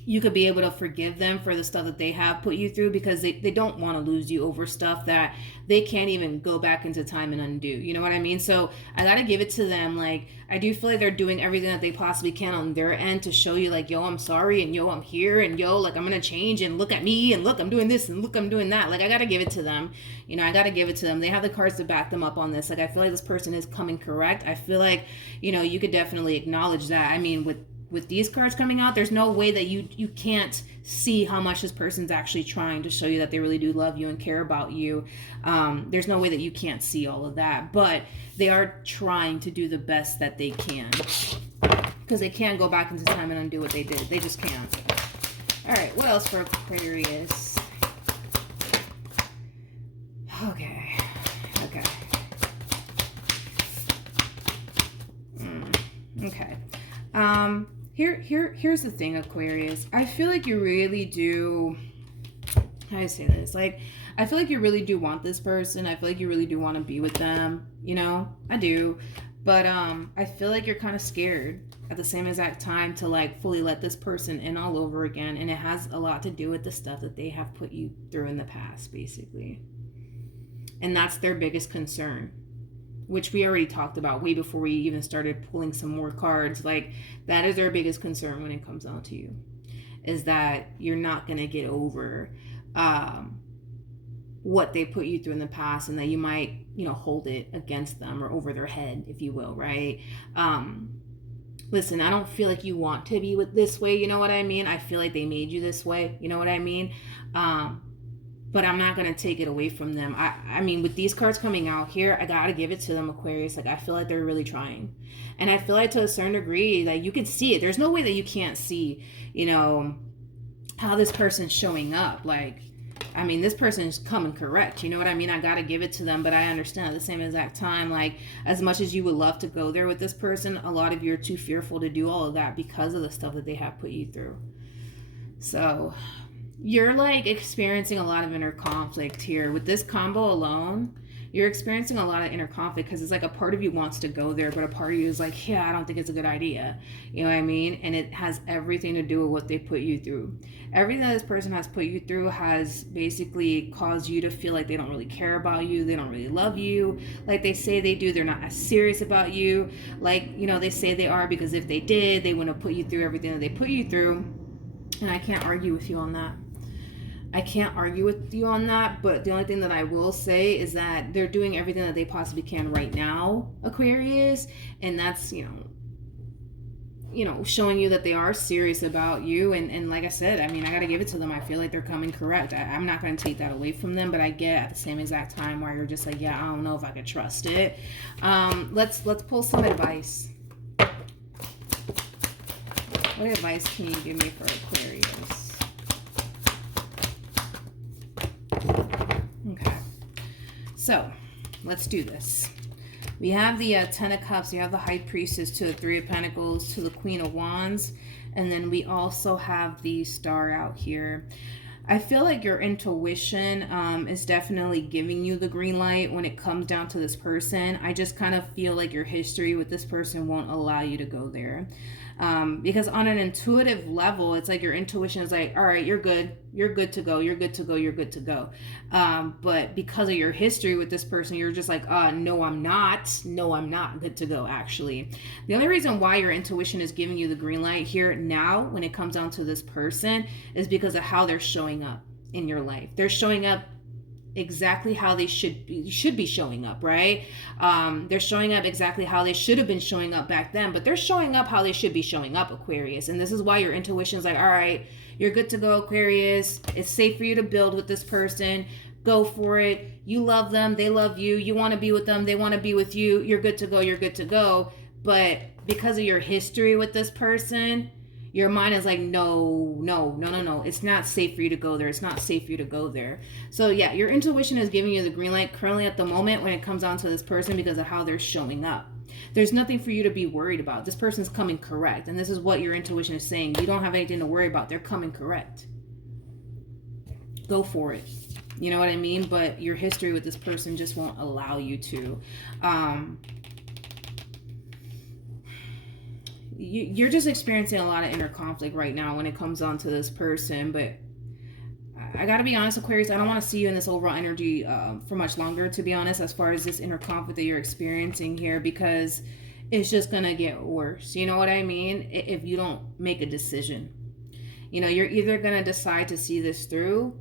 you could be able to forgive them for the stuff that they have put you through, because they don't want to lose you over stuff that they can't even go back into time and undo. You know what I mean? So I got to give it to them. Like, I do feel like they're doing everything that they possibly can on their end to show you, like, yo, I'm sorry, and yo, I'm here, and yo, like, I'm going to change, and look at me, and look, I'm doing this, and look, I'm doing that. Like, I got to give it to them. You know, I got to give it to them. They have the cards to back them up on this. Like, I feel like this person is coming correct. I feel like, you know, you could definitely acknowledge that. I mean, with these cards coming out, there's no way that you can't see how much this person's actually trying to show you that they really do love you and care about you. There's no way that you can't see all of that, but they are trying to do the best that they can, because they can't go back into time and undo what they did. They just can't. All right, what else for Aquarius? Okay. Okay. Here's the thing, Aquarius. I feel like you really do, how do I say this? Like, I feel like you really do want this person. I feel like you really do want to be with them. You know, I do. But I feel like you're kind of scared. at the same exact time to like fully let this person in all over again. And it has a lot to do with the stuff that they have put you through in the past, basically. And that's their biggest concern, which we already talked about way before we even started pulling some more cards. Like, that is their biggest concern when it comes down to you, is that you're not going to get over what they put you through in the past, and that you might, you know, hold it against them or over their head, if you will, right? Listen, I don't feel like you want to be with this way, you know what I mean? I feel like they made you this way, you know what I mean? But I'm not going to take it away from them. I mean, with these cards coming out here, I got to give it to them, Aquarius. Like, I feel like they're really trying. And I feel like to a certain degree, like, you can see it. There's no way that you can't see, you know, how this person's showing up. Like, I mean, this person is coming correct. You know what I mean? I got to give it to them. But I understand at the same exact time, like, as much as you would love to go there with this person, a lot of you are too fearful to do all of that because of the stuff that they have put you through. So you're like experiencing a lot of inner conflict here. With this combo alone, you're experiencing a lot of inner conflict because it's like a part of you wants to go there, but a part of you is like, yeah, I don't think it's a good idea. You know what I mean? And it has everything to do with what they put you through. Everything that this person has put you through has basically caused you to feel like they don't really care about you. They don't really love you. Like they say they do, they're not as serious about you. Like, you know, they say they are, because if they did, they wouldn't have put you through everything that they put you through. And I can't argue with you on that. I can't argue with you on that, but the only thing that I will say is that they're doing everything that they possibly can right now, Aquarius, and that's, you know, showing you that they are serious about you. And like I said, I mean, I got to give it to them. I feel like they're coming correct. I'm not going to take that away from them, but I get at the same exact time where you're just like, yeah, I don't know if I could trust it. Let's pull some advice. What advice can you give me for Aquarius? Okay, so let's do this. We have the Ten of Cups, you have the High Priestess, to the Three of Pentacles, to the Queen of Wands, and then we also have the Star out here. I feel like your intuition is definitely giving you the green light when it comes down to this person. I just kind of feel like your history with this person won't allow you to go there. Because on an intuitive level, it's like your intuition is like, all right, you're good to go, you're good to go, you're good to go. But because of your history with this person, you're just like, no, I'm not good to go, actually. The only reason why your intuition is giving you the green light here now, when it comes down to this person, is because of how they're showing up in your life. They're showing up exactly how they should be showing up, right? They're showing up exactly how they should have been showing up back then, but they're showing up how they should be showing up, Aquarius. And this is why your intuition is like, all right, you're good to go, Aquarius. It's safe for you to build with this person. Go for it. You love them. They love you. You want to be with them. They want to be with you. You're good to go. You're good to go. But because of your history with this person, your mind is like, no. It's not safe for you to go there. It's not safe for you to go there. So yeah, your intuition is giving you the green light currently at the moment when it comes down to this person because of how they're showing up. There's nothing for you to be worried about. This person's coming correct. And this is what your intuition is saying. You don't have anything to worry about. They're coming correct. Go for it. You know what I mean? But your history with this person just won't allow you to. You're just experiencing a lot of inner conflict right now when it comes on to this person. But I gotta be honest, Aquarius, I don't want to see you in this overall energy for much longer, to be honest, as far as this inner conflict that you're experiencing here, because it's just gonna get worse. You know what I mean? If you don't make a decision, you know, you're either gonna decide to see this through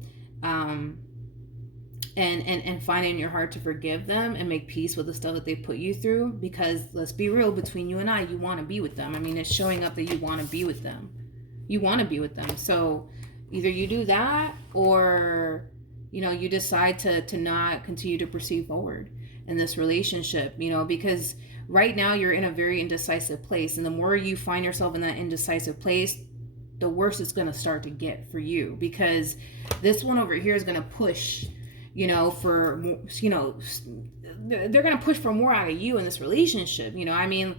and find in your heart to forgive them and make peace with the stuff that they put you through, because let's be real, between you and I, you want to be with them. I mean, it's showing up that you want to be with them. You want to be with them. So either you do that, or, you know, you decide to not continue to proceed forward in this relationship, you know, because right now you're in a very indecisive place. And the more you find yourself in that indecisive place, the worse it's going to start to get for you, because this one over here is going to push, you know, for, you know, they're going to push for more out of you in this relationship. You know, I mean,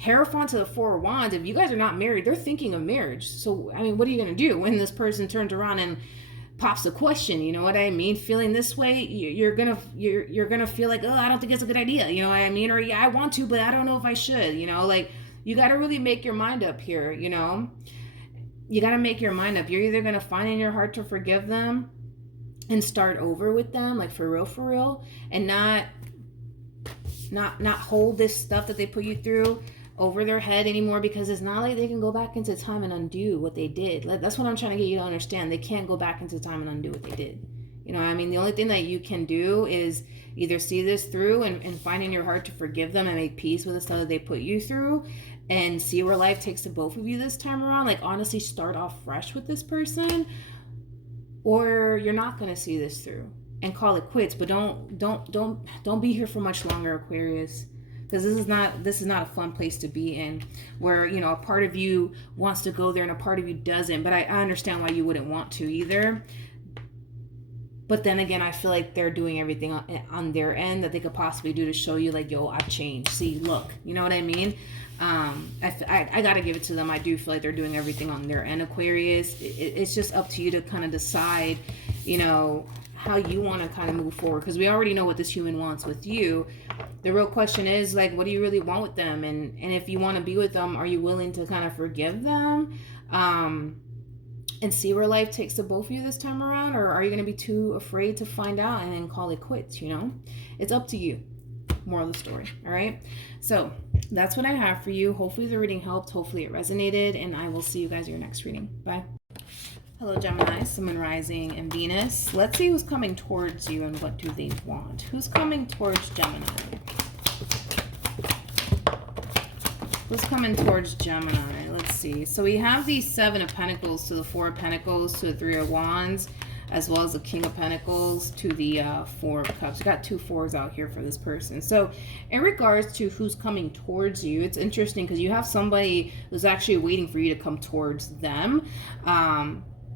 Hierophant to the Four of Wands, if you guys are not married, they're thinking of marriage. So, I mean, what are you going to do when this person turns around and pops a question? You know what I mean? Feeling this way, you're going to feel like, oh, I don't think it's a good idea. You know what I mean? Or, yeah, I want to, but I don't know if I should, you know, like, you got to really make your mind up here, you know? You got to make your mind up. You're either going to find in your heart to forgive them and start over with them, like for real, and not hold this stuff that they put you through over their head anymore, because it's not like they can go back into time and undo what they did. Like, that's what I'm trying to get you to understand. They can't go back into time and undo what they did. You know what I mean? The only thing that you can do is either see this through and find in your heart to forgive them and make peace with the stuff that they put you through, and see where life takes to both of you this time around. Like, honestly, start off fresh with this person, or you're not going to see this through and call it quits. But don't be here for much longer, Aquarius, because this is not a fun place to be in, where, you know, a part of you wants to go there and a part of you doesn't. But I understand why you wouldn't want to either. But then again, I feel like they're doing everything on their end that they could possibly do to show you, like, yo, I've changed. See, look, you know what I mean? I got to give it to them. I do feel like they're doing everything on their end, Aquarius. It's just up to you to kind of decide, you know, how you want to kind of move forward, because we already know what this human wants with you. The real question is, like, what do you really want with them? And if you want to be with them, are you willing to kind of forgive them and see where life takes the both of you this time around? Or are you going to be too afraid to find out and then call it quits? You know, it's up to you. Moral of the story. All right, so that's what I have for you. Hopefully the reading helped. Hopefully it resonated, and I will see you guys in your next reading. Bye. Hello, Gemini, Sun, Moon, Rising, and Venus. Let's see who's coming towards you and what do they want. Who's coming towards Gemini? Who's coming towards Gemini? Let's see. So we have the Seven of Pentacles to the Four of Pentacles to the Three of Wands, as well as the King of Pentacles to the Four of Cups. We got 2 4s out here for this person. So in regards to who's coming towards you, it's interesting because you have somebody who's actually waiting for you to come towards them.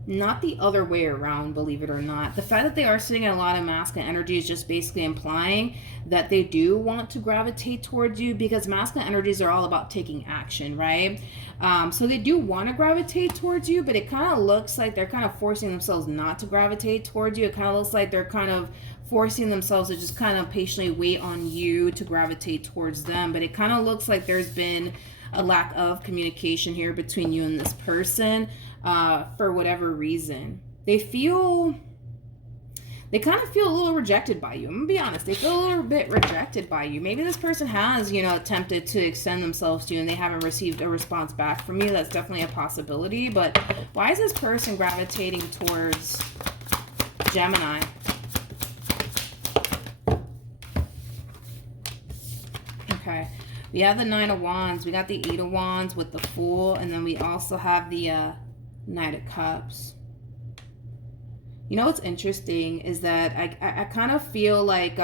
Not the other way around, believe it or not. The fact that they are sitting in a lot of masculine energy is just basically implying that they do want to gravitate towards you, because masculine energies are all about taking action, right? So they do want to gravitate towards you, but it kind of looks like they're kind of forcing themselves not to gravitate towards you. It kind of looks like they're kind of forcing themselves to just kind of patiently wait on you to gravitate towards them. But it kind of looks like there's been a lack of communication here between you and this person. For whatever reason, they kind of feel a little rejected by you. I'm gonna be honest, they feel a little bit rejected by you. Maybe this person has, you know, attempted to extend themselves to you and they haven't received a response back from you. That's definitely a possibility. But why is this person gravitating towards Gemini? Okay, we have the Nine of Wands, we got the Eight of Wands with the Fool, and then we also have the Knight of Cups. You know what's interesting is that I kind of feel like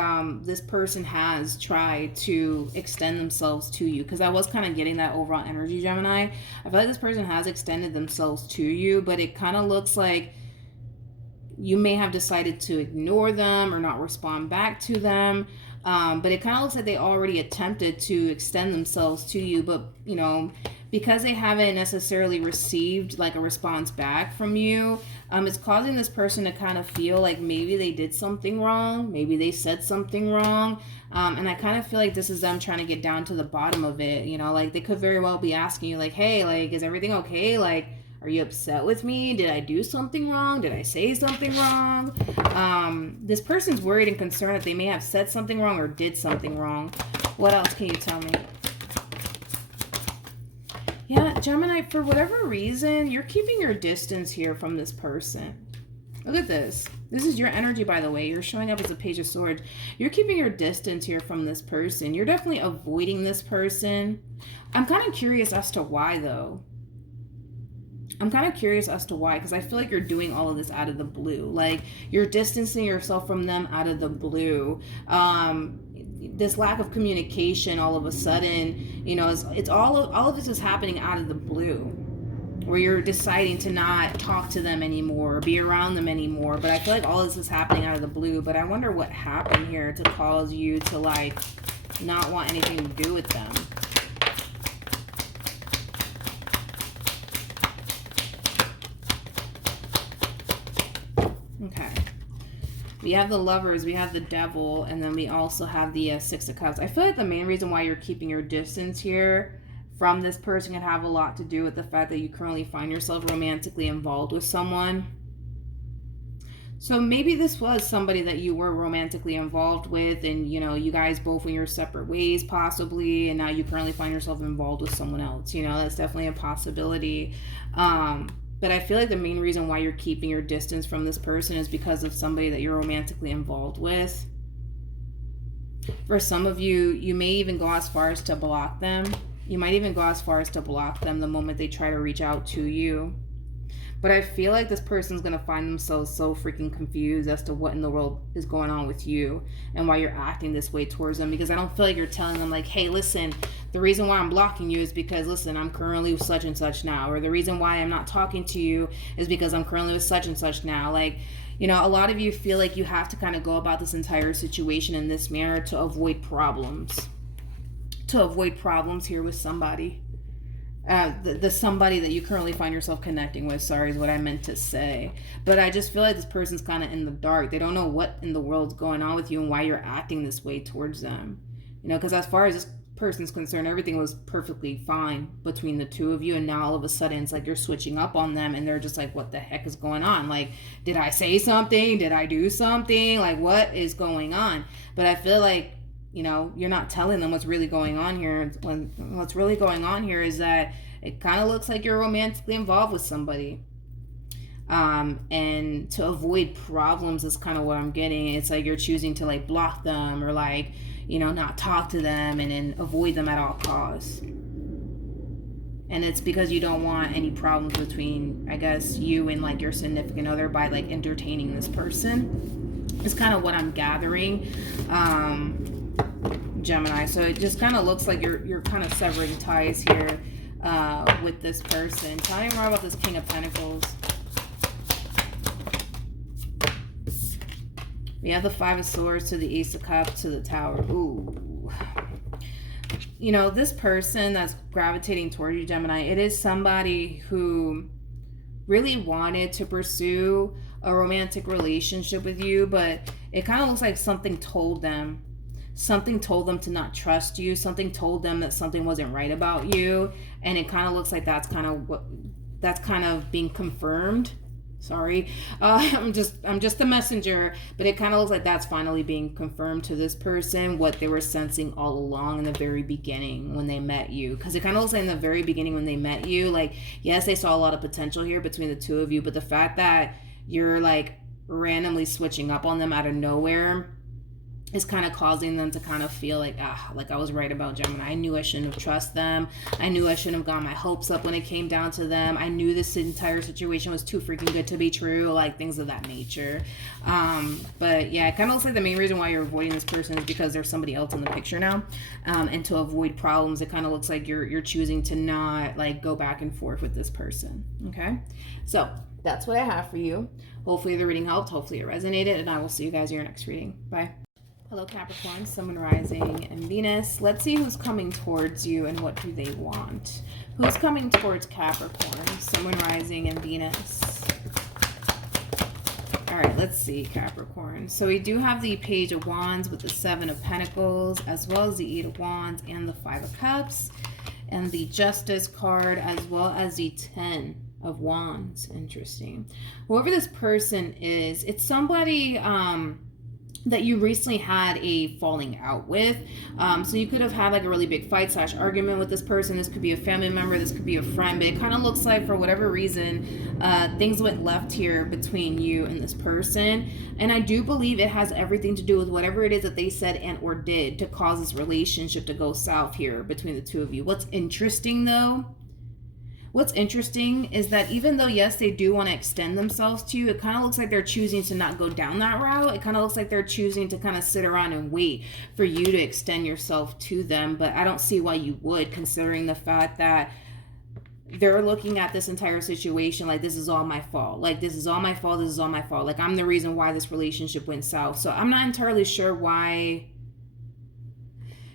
this person has tried to extend themselves to you, because I was kind of getting that overall energy, Gemini. I feel like this person has extended themselves to you, but it kind of looks like you may have decided to ignore them or not respond back to them. But it kind of looks like they already attempted to extend themselves to you, but, you know, because they haven't necessarily received like a response back from you, it's causing this person to kind of feel like maybe they did something wrong, maybe they said something wrong, and I kind of feel like this is them trying to get down to the bottom of it. You know, like they could very well be asking you, like, hey, like, is everything okay? Like, are you upset with me? Did I do something wrong? Did I say something wrong? This person's worried and concerned that they may have said something wrong or did something wrong. What else can you tell me? Yeah, Gemini, for whatever reason, you're keeping your distance here from this person. Look at this. This is your energy, by the way. You're showing up as a Page of Swords. You're keeping your distance here from this person. You're definitely avoiding this person. I'm kind of curious as to why, though. I'm kind of curious as to why, because I feel like you're doing all of this out of the blue. Like, you're distancing yourself from them out of the blue. This lack of communication all of a sudden, you know, it's all of this is happening out of the blue, where you're deciding to not talk to them anymore or be around them anymore. But I feel like all this is happening out of the blue. But I wonder what happened here to cause you to, like, not want anything to do with them. Okay. We have the Lovers, we have the Devil, and then we also have the Six of Cups. I feel like the main reason why you're keeping your distance here from this person can have a lot to do with the fact that you currently find yourself romantically involved with someone. So maybe this was somebody that you were romantically involved with, and you guys both went your separate ways possibly, and now you currently find yourself involved with someone else. That's definitely a possibility. But I feel like the main reason why you're keeping your distance from this person is because of somebody that you're romantically involved with. For some of you, you may even go as far as to block them. You might even go as far as to block them the moment they try to reach out to you. But I feel like this person's going to find themselves so freaking confused as to what in the world is going on with you and why you're acting this way towards them. Because I don't feel like you're telling them like, hey, listen, the reason why I'm blocking you is because, listen, I'm currently with such and such now. Or the reason why I'm not talking to you is because I'm currently with such and such now. Like, a lot of you feel like you have to kind of go about this entire situation in this manner to avoid problems. To avoid problems here with somebody. The somebody that you currently find yourself connecting with, sorry, is what I meant to say. But I just feel like this person's kind of in the dark. They don't know what in the world's going on with you and why you're acting this way towards them. Because as far as this person's concerned, everything was perfectly fine between the two of you, and now all of a sudden it's like you're switching up on them, and they're just like, what the heck is going on? Like, did I say something? Did I do something? Like, what is going on? But I feel like you're not telling them what's really going on here. What's really going on here is that it kind of looks like you're romantically involved with somebody. And to avoid problems is kind of what I'm getting. It's like you're choosing to like block them or like, not talk to them and then avoid them at all costs. And it's because you don't want any problems between, I guess, you and like your significant other by like entertaining this person. It's kind of what I'm gathering. Gemini. So it just kind of looks like you're kind of severing ties here with this person. Tell me more about this King of Pentacles. We have the Five of Swords to the Ace of Cups to the Tower. Ooh. This person that's gravitating toward you, Gemini, it is somebody who really wanted to pursue a romantic relationship with you, but it kind of looks like something told them to not trust you. Something told them that something wasn't right about you. And it kind of looks like that's kind of being confirmed. Sorry. I'm just the messenger, but it kind of looks like that's finally being confirmed to this person, what they were sensing all along in the very beginning when they met you. Because it kind of looks like in the very beginning when they met you, like, yes, they saw a lot of potential here between the two of you, but the fact that you're like randomly switching up on them out of nowhere is kind of causing them to kind of feel like, I was right about Gemini. I knew I shouldn't have trusted them. I knew I shouldn't have got my hopes up when it came down to them. I knew this entire situation was too freaking good to be true, like things of that nature. But yeah, it kind of looks like the main reason why you're avoiding this person is because there's somebody else in the picture now. And to avoid problems, it kind of looks like you're choosing to not like go back and forth with this person. Okay, so that's what I have for you. Hopefully the reading helped. Hopefully it resonated, and I will see you guys in your next reading. Bye. Hello Capricorn, Sun, Moon, Rising, and Venus. Let's see who's coming towards you and what do they want. Who's coming towards Capricorn, Sun, Moon, Rising, and Venus? All right, let's see, Capricorn. So we do have the Page of Wands with the Seven of Pentacles, as well as the Eight of Wands and the Five of Cups, and the Justice card, as well as the Ten of Wands. Interesting. Whoever this person is, it's somebody that you recently had a falling out with. So you could have had like a really big fight / argument with this person. This could be a family member, this could be a friend, but it kind of looks like for whatever reason, things went left here between you and this person. And I do believe it has everything to do with whatever it is that they said and or did to cause this relationship to go south here between the two of you. What's interesting is that even though, yes, they do want to extend themselves to you, it kind of looks like they're choosing to not go down that route. It kind of looks like they're choosing to kind of sit around and wait for you to extend yourself to them. But I don't see why you would, considering the fact that they're looking at this entire situation like this is all my fault. Like, this is all my fault. This is all my fault. Like, I'm the reason why this relationship went south. So I'm not entirely sure why...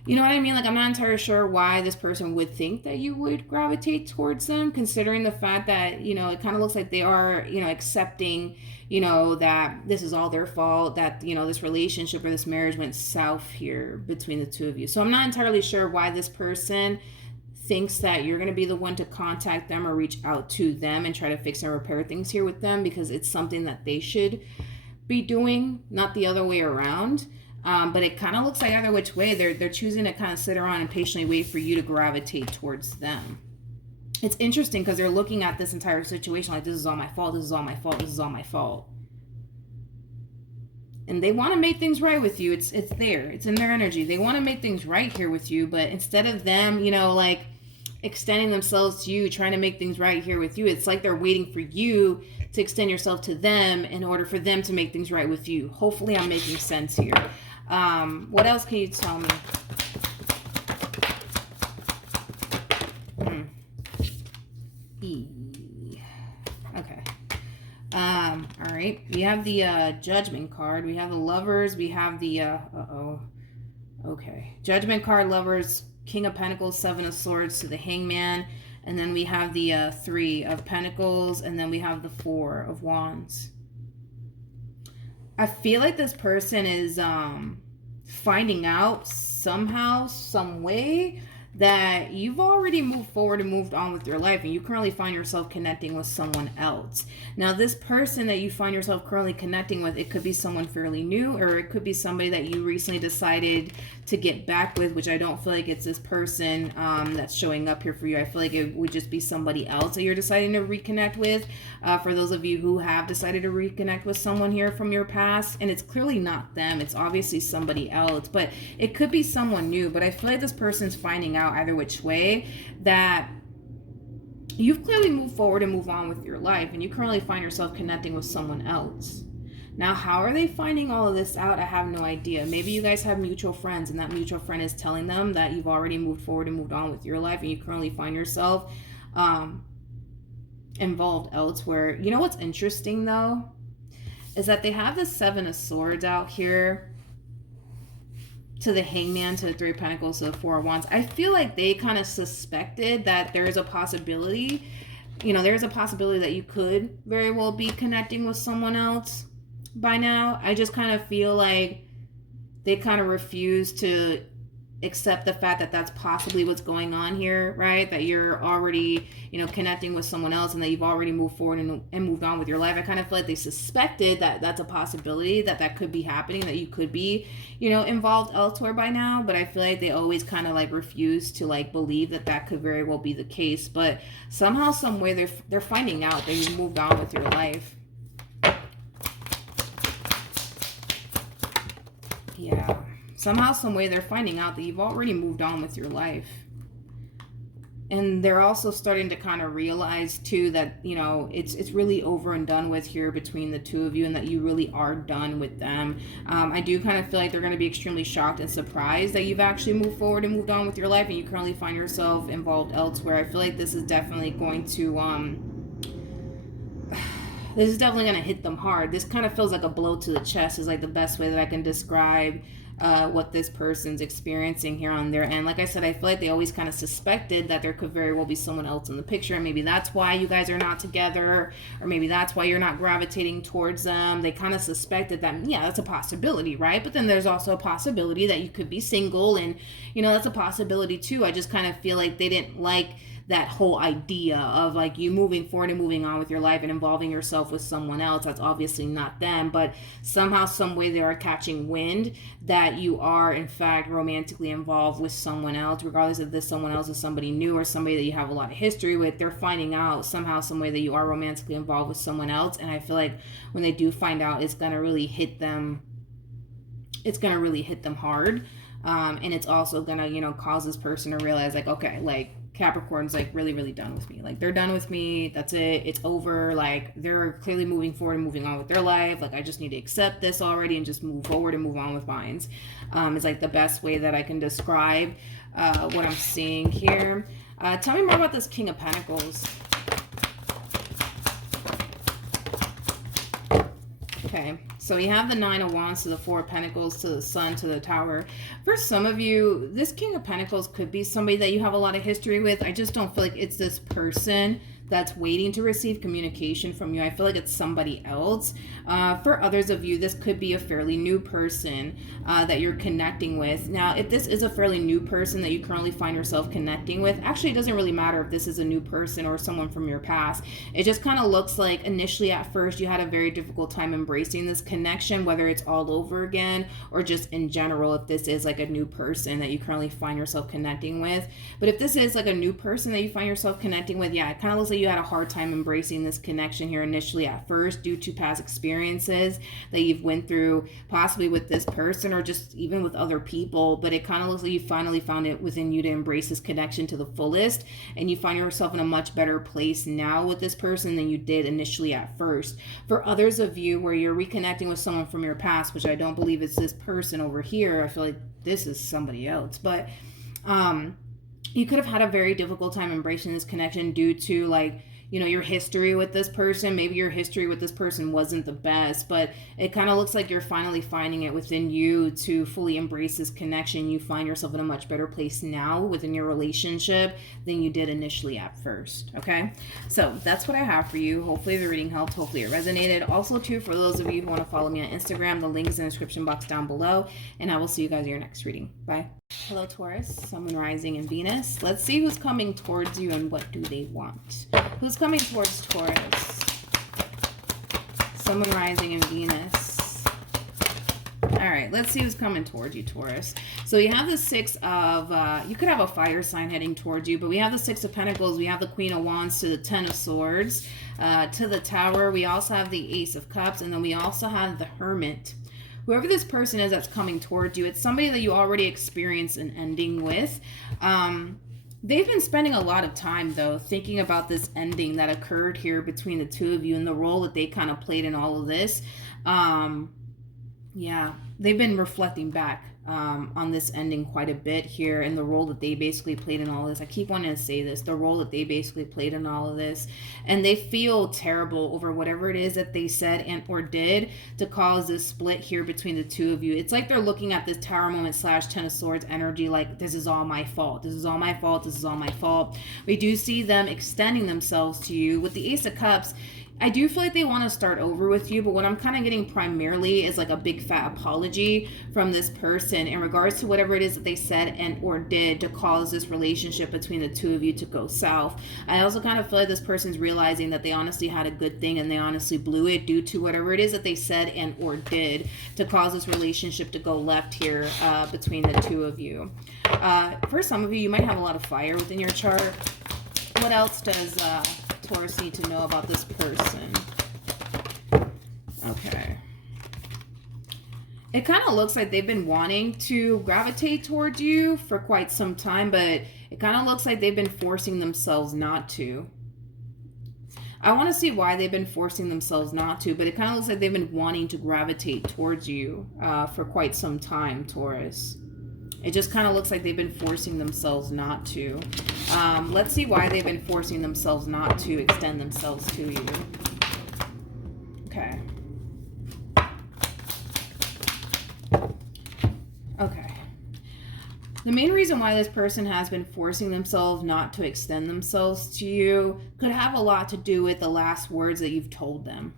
You know what I mean? Like, I'm not entirely sure why this person would think that you would gravitate towards them, considering the fact that, it kind of looks like they are, accepting, that this is all their fault, that, this relationship or this marriage went south here between the two of you. So I'm not entirely sure why this person thinks that you're going to be the one to contact them or reach out to them and try to fix and repair things here with them, because it's something that they should be doing, not the other way around. But it kind of looks like either which way, they're choosing to kind of sit around and patiently wait for you to gravitate towards them. It's interesting because they're looking at this entire situation like, this is all my fault, this is all my fault, this is all my fault. And they want to make things right with you. It's there. It's in their energy. They want to make things right here with you, but instead of them, you know, like extending themselves to you, trying to make things right here with you, it's like they're waiting for you to extend yourself to them in order for them to make things right with you. Hopefully I'm making sense here. What else can you tell me? Okay. All right. We have the Judgment card. We have the Lovers. We have the Okay. Judgment card, Lovers, King of Pentacles, Seven of Swords to the Hangman, and then we have the Three of Pentacles, and then we have the Four of Wands. I feel like this person is finding out somehow, some way, that you've already moved forward and moved on with your life, and you currently find yourself connecting with someone else. Now, this person that you find yourself currently connecting with, it could be someone fairly new, or it could be somebody that you recently decided to get back with, which I don't feel like it's this person that's showing up here for you. I feel like it would just be somebody else that you're deciding to reconnect with. For those of you who have decided to reconnect with someone here from your past, and it's clearly not them, it's obviously somebody else, but it could be someone new. But I feel like this person's finding out either which way that you've clearly moved forward and moved on with your life, and you currently find yourself connecting with someone else. Now, how are they finding all of this out? I have no idea. Maybe you guys have mutual friends, and that mutual friend is telling them that you've already moved forward and moved on with your life, and you currently find yourself involved elsewhere. You know what's interesting, though, is that they have the Seven of Swords out here to the Hangman, to the Three of Pentacles, to the Four of Wands. I feel like they kind of suspected that there is a possibility, you know, there's a possibility that you could very well be connecting with someone else by now. I just kind of feel like they kind of refuse to accept the fact that that's possibly what's going on here, right? That you're already, you know, connecting with someone else, and that you've already moved forward and moved on with your life. I kind of feel like they suspected that that's a possibility, that could be happening, that you could be, you know, involved elsewhere by now. But I feel like they always kind of like refuse to like believe that could very well be the case. But somehow, some way, they're finding out that you've moved on with your life. Yeah. Somehow, some way, they're finding out that you've already moved on with your life. And they're also starting to kind of realize, too, that, you know, it's really over and done with here between the two of you, and that you really are done with them. I do kind of feel like they're going to be extremely shocked and surprised that you've actually moved forward and moved on with your life, and you currently find yourself involved elsewhere. I feel like this is definitely going to... this is definitely going to hit them hard. This kind of feels like a blow to the chest is like the best way that I can describe what this person's experiencing here on their end. Like I said, I feel like they always kind of suspected that there could very well be someone else in the picture, and maybe that's why you guys are not together, or maybe that's why you're not gravitating towards them. They kind of suspected that, yeah, that's a possibility, right? But then there's also a possibility that you could be single, and, you know, that's a possibility too. I just kind of feel like they didn't like that whole idea of like you moving forward and moving on with your life and involving yourself with someone else. That's obviously not them, but somehow, some way, they are catching wind that you are in fact romantically involved with someone else, regardless if this someone else is somebody new or somebody that you have a lot of history with. They're finding out somehow, some way, that you are romantically involved with someone else. And I feel like when they do find out, it's going to really hit them. It's going to really hit them hard. And it's also going to, you know, cause this person to realize like, okay, like, Capricorn's like really, really done with me. Like, they're done with me. That's it. It's over. Like, they're clearly moving forward and moving on with their life. Like, I just need to accept this already and just move forward and move on with mine. It's like the best way that I can describe what I'm seeing here. Tell me more about this King of Pentacles. Okay, so we have the Nine of Wands to the Four of Pentacles to the Sun to the Tower. For some of you, this King of Pentacles could be somebody that you have a lot of history with. I just don't feel like it's this person that's waiting to receive communication from you. I feel like it's somebody else. For others of you, this could be a fairly new person that you're connecting with. Now, if this is a fairly new person that you currently find yourself connecting with, actually it doesn't really matter if this is a new person or someone from your past. It just kind of looks like initially at first you had a very difficult time embracing this connection, whether it's all over again or just in general, if this is like a new person that you currently find yourself connecting with. But if this is like a new person that you find yourself connecting with, yeah, it kind of looks like you had a hard time embracing this connection here initially at first due to past experiences that you've went through, possibly with this person or just even with other people. But it kind of looks like you finally found it within you to embrace this connection to the fullest, and you find yourself in a much better place now with this person than you did initially at first. For others of you where you're reconnecting with someone from your past, which I don't believe it's this person over here, I feel like this is somebody else, but you could have had a very difficult time embracing this connection due to, like, you know, your history with this person. Maybe your history with this person wasn't the best, but it kind of looks like you're finally finding it within you to fully embrace this connection. You find yourself in a much better place now within your relationship than you did initially at first. Okay, so that's what I have for you. Hopefully the reading helped. Hopefully it resonated. Also, too, for those of you who want to follow me on Instagram, the link is in the description box down below, and I will see you guys in your next reading. Bye. Hello, Taurus, Sun, Rising, and Venus. Let's see who's coming towards you and what do they want. Who's coming towards Taurus? Sun, Rising, and Venus. All right, let's see who's coming towards you, Taurus. So you have the Six of, you could have a fire sign heading towards you, but we have the Six of Pentacles, we have the Queen of Wands to the Ten of Swords, to the Tower. We also have the Ace of Cups, and then we also have the Hermit. Whoever this person is that's coming towards you, it's somebody that you already experienced an ending with. They've been spending a lot of time, though, thinking about this ending that occurred here between the two of you and the role that they kind of played in all of this. Yeah, they've been reflecting back on this ending quite a bit here and the role that they basically played in all of this. I keep wanting to say this, the role that they basically played in all of this. And they feel terrible over whatever it is that they said and or did to cause this split here between the two of you. It's like they're looking at this Tower moment / Ten of Swords energy like, this is all my fault. This is all my fault. This is all my fault. We do see them extending themselves to you. With the Ace of Cups, I do feel like they want to start over with you, but what I'm kind of getting primarily is like a big fat apology from this person in regards to whatever it is that they said and or did to cause this relationship between the two of you to go south. I also kind of feel like this person's realizing that they honestly had a good thing and they honestly blew it due to whatever it is that they said and or did to cause this relationship to go left here between the two of you. For some of you, you might have a lot of fire within your chart. What else does Taurus need to know about this person? Okay. It kind of looks like they've been wanting to gravitate towards you for quite some time, but it kind of looks like they've been forcing themselves not to. I want to see why they've been forcing themselves not to, but it kind of looks like they've been wanting to gravitate towards you for quite some time, Taurus. It just kind of looks like they've been forcing themselves not to. Let's see why they've been forcing themselves not to extend themselves to you. Okay. Okay. The main reason why this person has been forcing themselves not to extend themselves to you could have a lot to do with the last words that you've told them.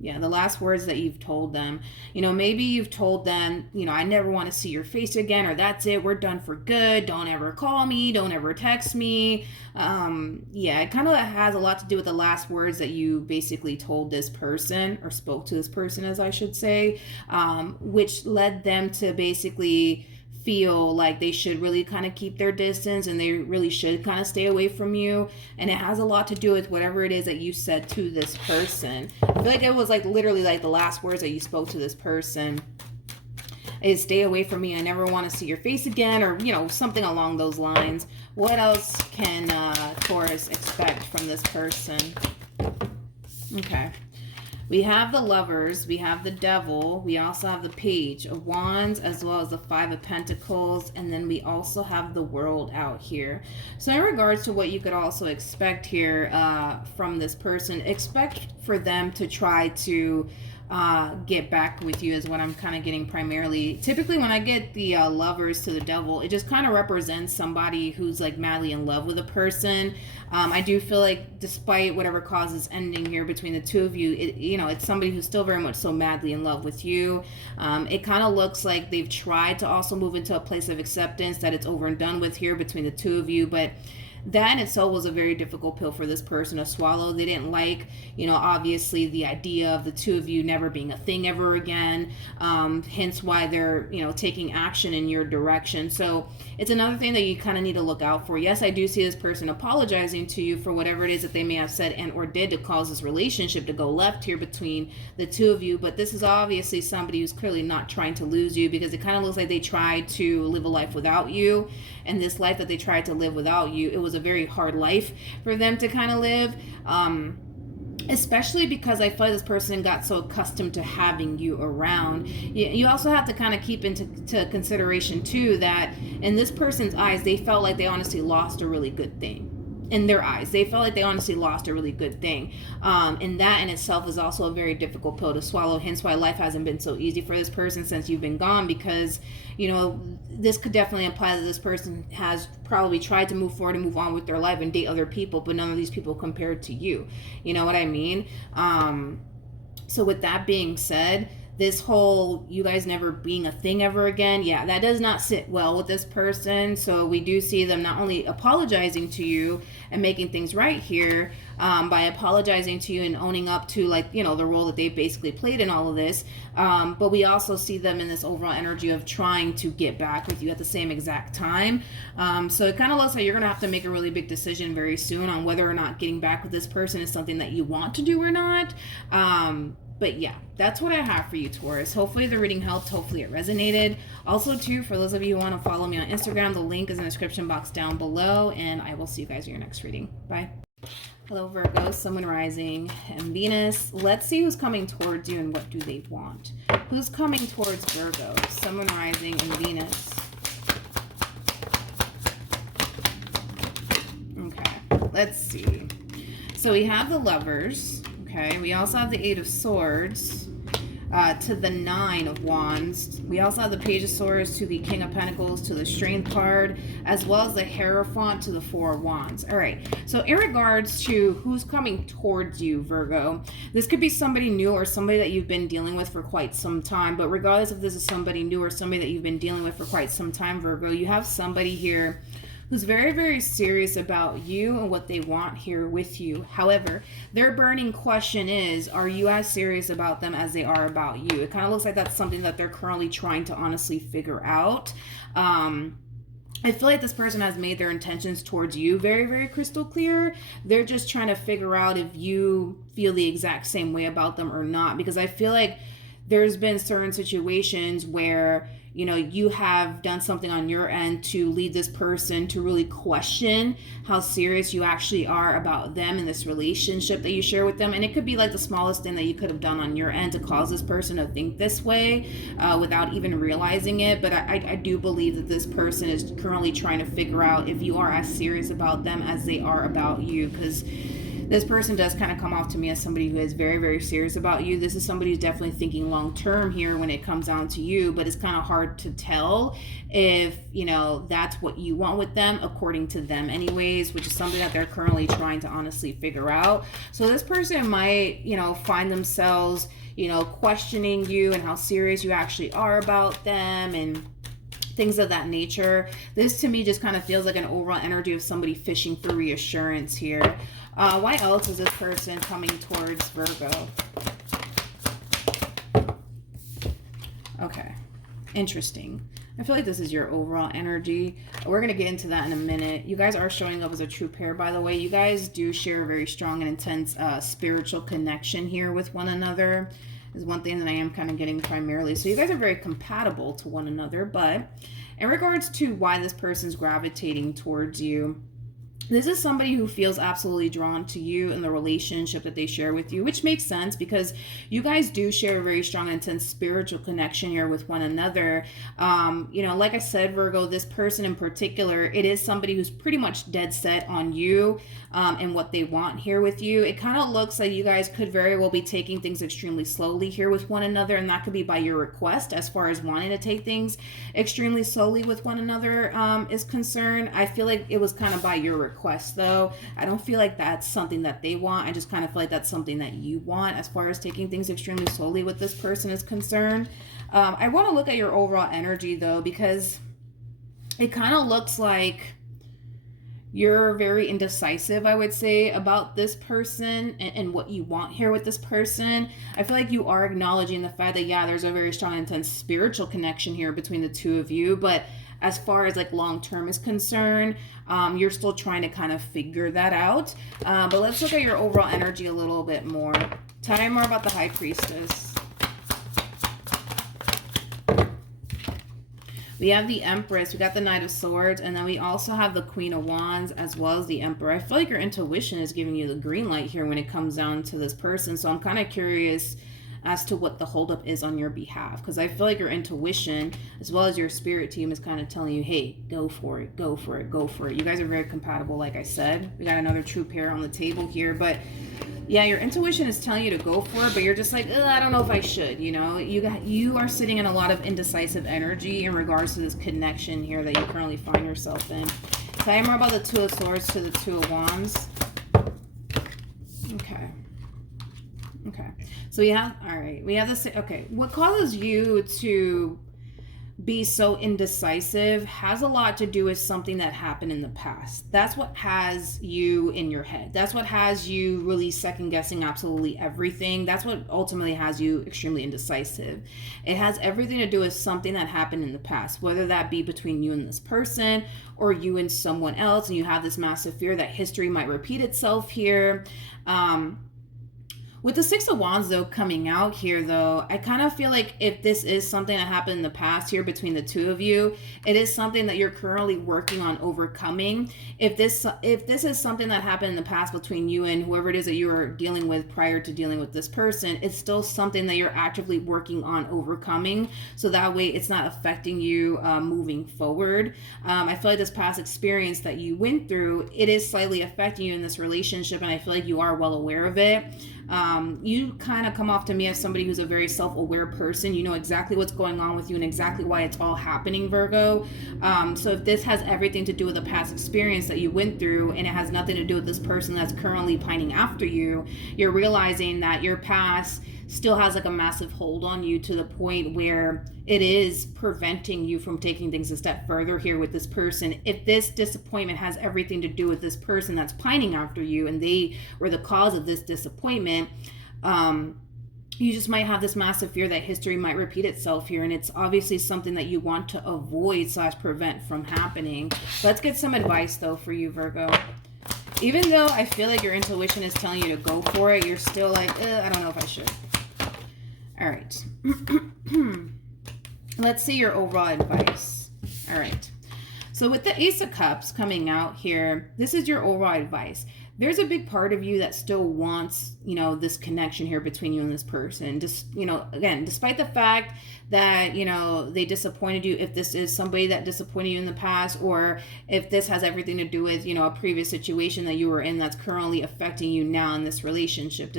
Yeah, the last words that you've told them. You know, maybe you've told them, you know, I never want to see your face again, or that's it, we're done for good, don't ever call me, don't ever text me. Yeah, it kind of has a lot to do with the last words that you basically told this person, or spoke to this person, as I should say, which led them to basically feel like they should really kind of keep their distance and they really should kind of stay away from you. And it has a lot to do with whatever it is that you said to this person. I feel like it was like literally like the last words that you spoke to this person is stay away from me, I never want to see your face again, or, you know, something along those lines. What else can Taurus expect from this person? Okay. We have the Lovers, we have the Devil, we also have the Page of Wands, as well as the Five of Pentacles, and then we also have the World out here. So in regards to what you could also expect here from this person, expect for them to try to get back with you is what I'm kind of getting primarily. Typically when I get the lovers to the devil, it just kind of represents somebody who's like madly in love with a person. I do feel like despite whatever causes ending here between the two of you, it's somebody who's still very much so madly in love with you. It kind of looks like they've tried to also move into a place of acceptance, that it's over and done with here between the two of you, but that in itself was a very difficult pill for this person to swallow. They didn't like, obviously the idea of the two of you never being a thing ever again. Hence why they're, taking action in your direction. So it's another thing that you kind of need to look out for. Yes, I do see this person apologizing to you for whatever it is that they may have said and or did to cause this relationship to go left here between the two of you. But this is obviously somebody who's clearly not trying to lose you, because it kind of looks like they tried to live a life without you. And this life that they tried to live without you, it was a very hard life for them to kind of live. Especially because I feel like this person got so accustomed to having you around. You also have to kind of keep into consideration too that in this person's eyes, they felt like they honestly lost a really good thing. In their eyes, they felt like they honestly lost a really good thing. And that in itself is also a very difficult pill to swallow. Hence why life hasn't been so easy for this person since you've been gone, because this could definitely imply that this person has probably tried to move forward and move on with their life and date other people, but none of these people compared to you. You know what I mean? So with that being said, this whole you guys never being a thing ever again, yeah, that does not sit well with this person. So we do see them not only apologizing to you and making things right here by apologizing to you and owning up to the role that they basically played in all of this, but we also see them in this overall energy of trying to get back with you at the same exact time. So it kind of looks like you're gonna have to make a really big decision very soon on whether or not getting back with this person is something that you want to do or not. But yeah, that's what I have for you, Taurus. Hopefully the reading helped. Hopefully it resonated. Also, too, for those of you who want to follow me on Instagram, the link is in the description box down below. And I will see you guys in your next reading. Bye. Hello, Virgo, Sun, Moon, Rising, and Venus. Let's see who's coming towards you and what do they want. Who's coming towards Virgo, Sun, Moon, Rising, and Venus? Okay, let's see. So we have the Lovers. Okay, we also have the Eight of Swords to the Nine of Wands. We also have the Page of Swords to the King of Pentacles to the Strength card, as well as the Hierophant to the Four of Wands. All right, so in regards to who's coming towards you, Virgo, this could be somebody new or somebody that you've been dealing with for quite some time. But regardless if this is somebody new or somebody that you've been dealing with for quite some time, Virgo, you have somebody here who's very, very serious about you and what they want here with you. However, their burning question is, are you as serious about them as they are about you? It kind of looks like that's something that they're currently trying to honestly figure out. I feel like this person has made their intentions towards you very, very crystal clear. They're just trying to figure out if you feel the exact same way about them or not, because I feel like there's been certain situations where you have done something on your end to lead this person to really question how serious you actually are about them and this relationship that you share with them. And it could be like the smallest thing that you could have done on your end to cause this person to think this way without even realizing it. But I do believe that this person is currently trying to figure out if you are as serious about them as they are about you, because this person does kind of come off to me as somebody who is very, very serious about you. This is somebody who's definitely thinking long term here when it comes down to you, but it's kind of hard to tell if, that's what you want with them, according to them anyways, which is something that they're currently trying to honestly figure out. So this person might, find themselves, questioning you and how serious you actually are about them and things of that nature. This to me just kind of feels like an overall energy of somebody fishing for reassurance here. Why else is this person coming towards Virgo? Okay, interesting. I feel like this is your overall energy. We're going to get into that in a minute. You guys are showing up as a true pair, by the way. You guys do share a very strong and intense spiritual connection here with one another. Is one thing that I am kind of getting primarily. So you guys are very compatible to one another. But in regards to why this person's gravitating towards you, This is somebody who feels absolutely drawn to you and the relationship that they share with you, which makes sense because you guys do share a very strong, intense spiritual connection here with one another. Like I said, Virgo, this person in particular, it is somebody who's pretty much dead set on you and what they want here with you. It kind of looks like you guys could very well be taking things extremely slowly here with one another, and that could be by your request as far as wanting to take things extremely slowly with one another is concerned. I feel like it was kind of by your request, though. I don't feel like that's something that they want. I just kind of feel like that's something that you want as far as taking things extremely slowly with this person is concerned. I want to look at your overall energy, though, because it kind of looks like you're very indecisive, I would say, about this person and what you want here with this person. I feel like you are acknowledging the fact that, yeah, there's a very strong, intense spiritual connection here between the two of you, but as far as like long term is concerned, you're still trying to kind of figure that out. But let's look at your overall energy a little bit more. Tell me more about the High Priestess. We have the Empress, we got the Knight of Swords, and then we also have the Queen of Wands as well as the Emperor. I feel like your intuition is giving you the green light here when it comes down to this person. So I'm kind of curious as to what the holdup is on your behalf, because I feel like your intuition as well as your spirit team is kind of telling you, hey, go for it, go for it, go for it. You guys are very compatible, like I said. We got another true pair on the table here, but yeah, your intuition is telling you to go for it, but you're just like, I don't know if I should. You are sitting in a lot of indecisive energy in regards to this connection here that you currently find yourself in. Tell me more about the Two of Swords to the Two of Wands. Okay. So we have this. Okay. What causes you to be so indecisive has a lot to do with something that happened in the past. That's what has you in your head. That's what has you really second guessing absolutely everything. That's what ultimately has you extremely indecisive. It has everything to do with something that happened in the past, whether that be between you and this person or you and someone else, and you have this massive fear that history might repeat itself here. With the Six of Wands, though, coming out here, though, I kind of feel like if this is something that happened in the past here between the two of you, it is something that you're currently working on overcoming. If this is something that happened in the past between you and whoever it is that you are dealing with prior to dealing with this person, it's still something that you're actively working on overcoming. So that way it's not affecting you moving forward. I feel like this past experience that you went through, it is slightly affecting you in this relationship, and I feel like you are well aware of it. You kind of come off to me as somebody who's a very self-aware person. You know exactly what's going on with you and exactly why it's all happening, Virgo. So if this has everything to do with a past experience that you went through and it has nothing to do with this person that's currently pining after you, you're realizing that your past still has like a massive hold on you to the point where it is preventing you from taking things a step further here with this person. If this disappointment has everything to do with this person that's pining after you and they were the cause of this disappointment, you just might have this massive fear that history might repeat itself here, and it's obviously something that you want to avoid / prevent from happening. Let's get some advice though for you, Virgo. Even though I feel like your intuition is telling you to go for it, you're still like, I don't know if I should. All right. Let's see your overall advice. All right. So with the Ace of Cups coming out here, this is your overall advice. There's a big part of you that still wants, this connection here between you and this person. Just, again, despite the fact that, they disappointed you, if this is somebody that disappointed you in the past, or if this has everything to do with, a previous situation that you were in that's currently affecting you now in this relationship.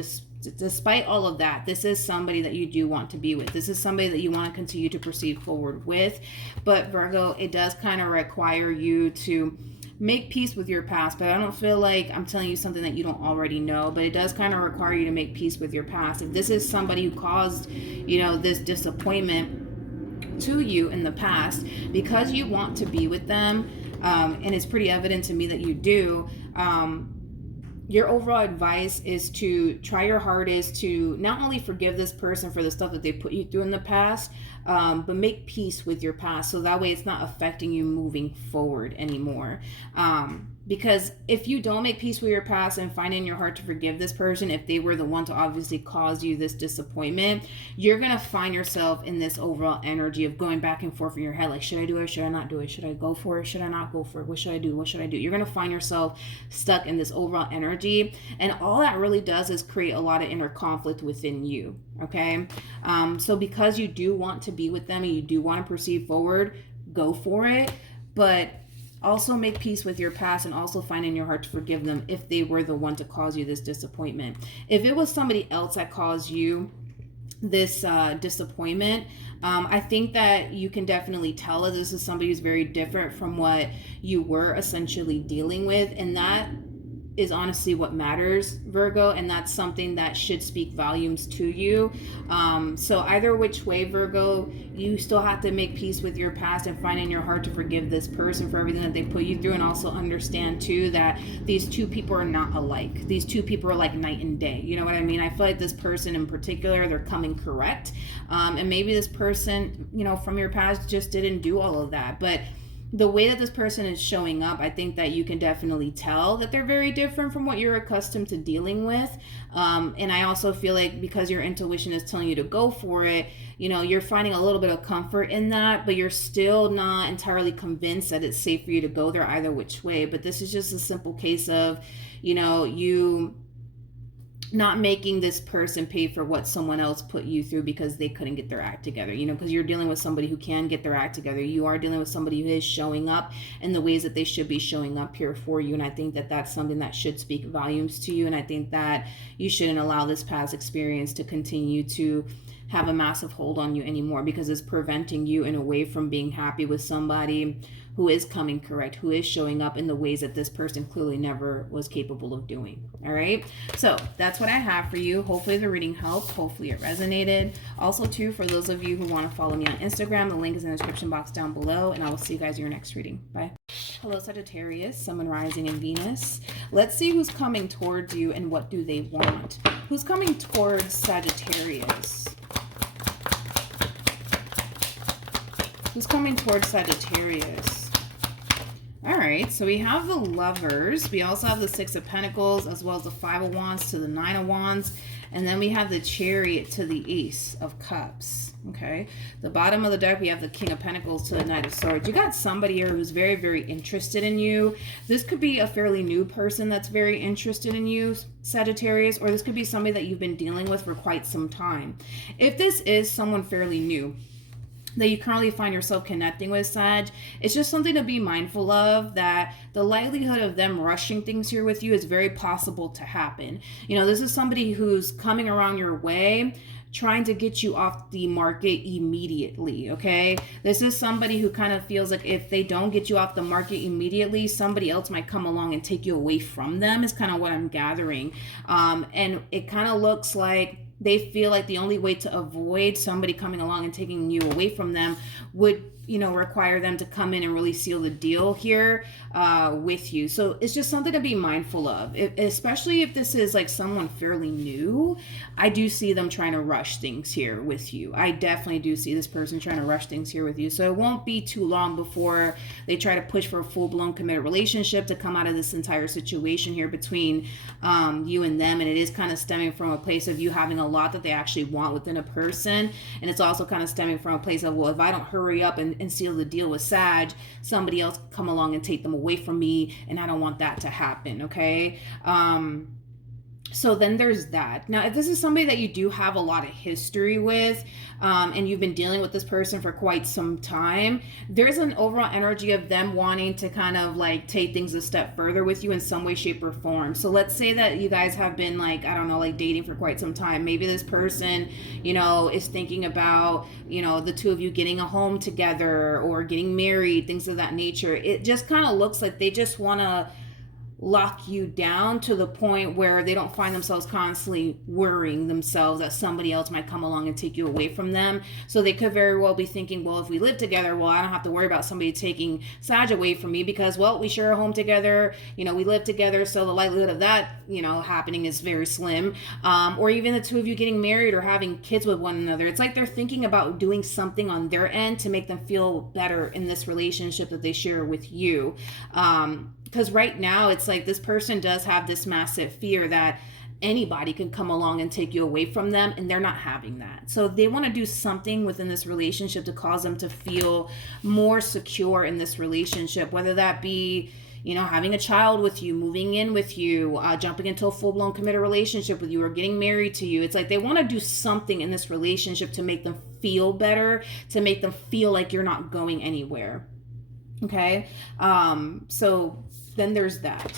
Despite all of that, this is somebody that you do want to be with. This is somebody that you want to continue to proceed forward with. But Virgo, it does kind of require you to make peace with your past. But I don't feel like I'm telling you something that you don't already know. But it does kind of require you to make peace with your past. If this is somebody who caused, this disappointment to you in the past, because you want to be with them, and it's pretty evident to me that you do, your overall advice is to try your hardest to not only forgive this person for the stuff that they put you through in the past, but make peace with your past, so that way it's not affecting you moving forward anymore. Because if you don't make peace with your past and find in your heart to forgive this person, if they were the one to obviously cause you this disappointment, you're going to find yourself in this overall energy of going back and forth in your head. Like, should I do it? Should I not do it? Should I go for it? Should I not go for it? What should I do? What should I do? You're going to find yourself stuck in this overall energy. And all that really does is create a lot of inner conflict within you. Okay. So because you do want to be with them and you do want to proceed forward, go for it. But also make peace with your past and also find in your heart to forgive them if they were the one to cause you this disappointment. If it was somebody else that caused you this disappointment, I think that you can definitely tell that this is somebody who's very different from what you were essentially dealing with, and that is honestly what matters, Virgo, and that's something that should speak volumes to you. So either which way, Virgo, you still have to make peace with your past and find in your heart to forgive this person for everything that they put you through, and also understand too that these two people are not alike. These two people are like night and day. You know what I mean? I feel like this person in particular, they're coming correct. And maybe this person, you know, from your past just didn't do all of that. But the way that this person is showing up, I think that you can definitely tell that they're very different from what you're accustomed to dealing with. And I also feel like because your intuition is telling you to go for it, you know, you're finding a little bit of comfort in that, but you're still not entirely convinced that it's safe for you to go there either which way. But this is just a simple case of, you know, you not making this person pay for what someone else put you through because they couldn't get their act together, you know, because you're dealing with somebody who can get their act together. You are dealing with somebody who is showing up in the ways that they should be showing up here for you. And I think that that's something that should speak volumes to you. And I think that you shouldn't allow this past experience to continue to have a massive hold on you anymore, because it's preventing you in a way from being happy with somebody who is coming correct, who is showing up in the ways that this person clearly never was capable of doing. All right. So that's what I have for you. Hopefully the reading helped. Hopefully it resonated. Also too, for those of you who want to follow me on Instagram, the link is in the description box down below, and I will see you guys in your next reading. Bye. Hello, Sagittarius, Sun, Moon, Rising, and Venus. Let's see who's coming towards you and what do they want. Who's coming towards Sagittarius? Who's coming towards Sagittarius? All right, so we have the Lovers. We also have the Six of Pentacles, as well as the Five of Wands to the Nine of Wands. And then we have the Chariot to the Ace of Cups. Okay, the bottom of the deck, we have the King of Pentacles to the Knight of Swords. You got somebody here who's very, very interested in you. This could be a fairly new person that's very interested in you, Sagittarius, or this could be somebody that you've been dealing with for quite some time. If this is someone fairly new that you currently find yourself connecting with, Sag, it's just something to be mindful of, that the likelihood of them rushing things here with you is very possible to happen. You know, this is somebody who's coming around your way, trying to get you off the market immediately, okay? This is somebody who kind of feels like if they don't get you off the market immediately, somebody else might come along and take you away from them, is kind of what I'm gathering. And it kind of looks like they feel like the only way to avoid somebody coming along and taking you away from them would, you know, require them to come in and really seal the deal here with you. So it's just something to be mindful of, especially if this is like someone fairly new. I do see them trying to rush things here with you. I definitely do see this person trying to rush things here with you. So it won't be too long before they try to push for a full-blown committed relationship to come out of this entire situation here between you and them. And it is kind of stemming from a place of you having a lot that they actually want within a person. And it's also kind of stemming from a place of, well, if I don't hurry up and seal the deal with Sag, somebody else come along and take them away from me, and I don't want that to happen, okay? So then there's that. Now, if this is somebody that you do have a lot of history with, and you've been dealing with this person for quite some time, there's an overall energy of them wanting to kind of like take things a step further with you in some way, shape, or form. So let's say that you guys have been like, I don't know, like dating for quite some time. Maybe this person, you know, is thinking about, you know, the two of you getting a home together or getting married, things of that nature. It just kind of looks like they just want to lock you down to the point where they don't find themselves constantly worrying themselves that somebody else might come along and take you away from them. So they could very well be thinking, well, if we live together, well, I don't have to worry about somebody taking Sag away from me because, well, we share a home together, you know, we live together, so the likelihood of that, you know, happening is very slim. Or even the two of you getting married or having kids with one another. It's like they're thinking about doing something on their end to make them feel better in this relationship that they share with you. Because right now it's like this person does have this massive fear that anybody can come along and take you away from them, and they're not having that. So they want to do something within this relationship to cause them to feel more secure in this relationship, whether that be, you know, having a child with you, moving in with you, jumping into a full-blown committed relationship with you, or getting married to you. It's like they want to do something in this relationship to make them feel better, to make them feel like you're not going anywhere. Okay? So then there's that.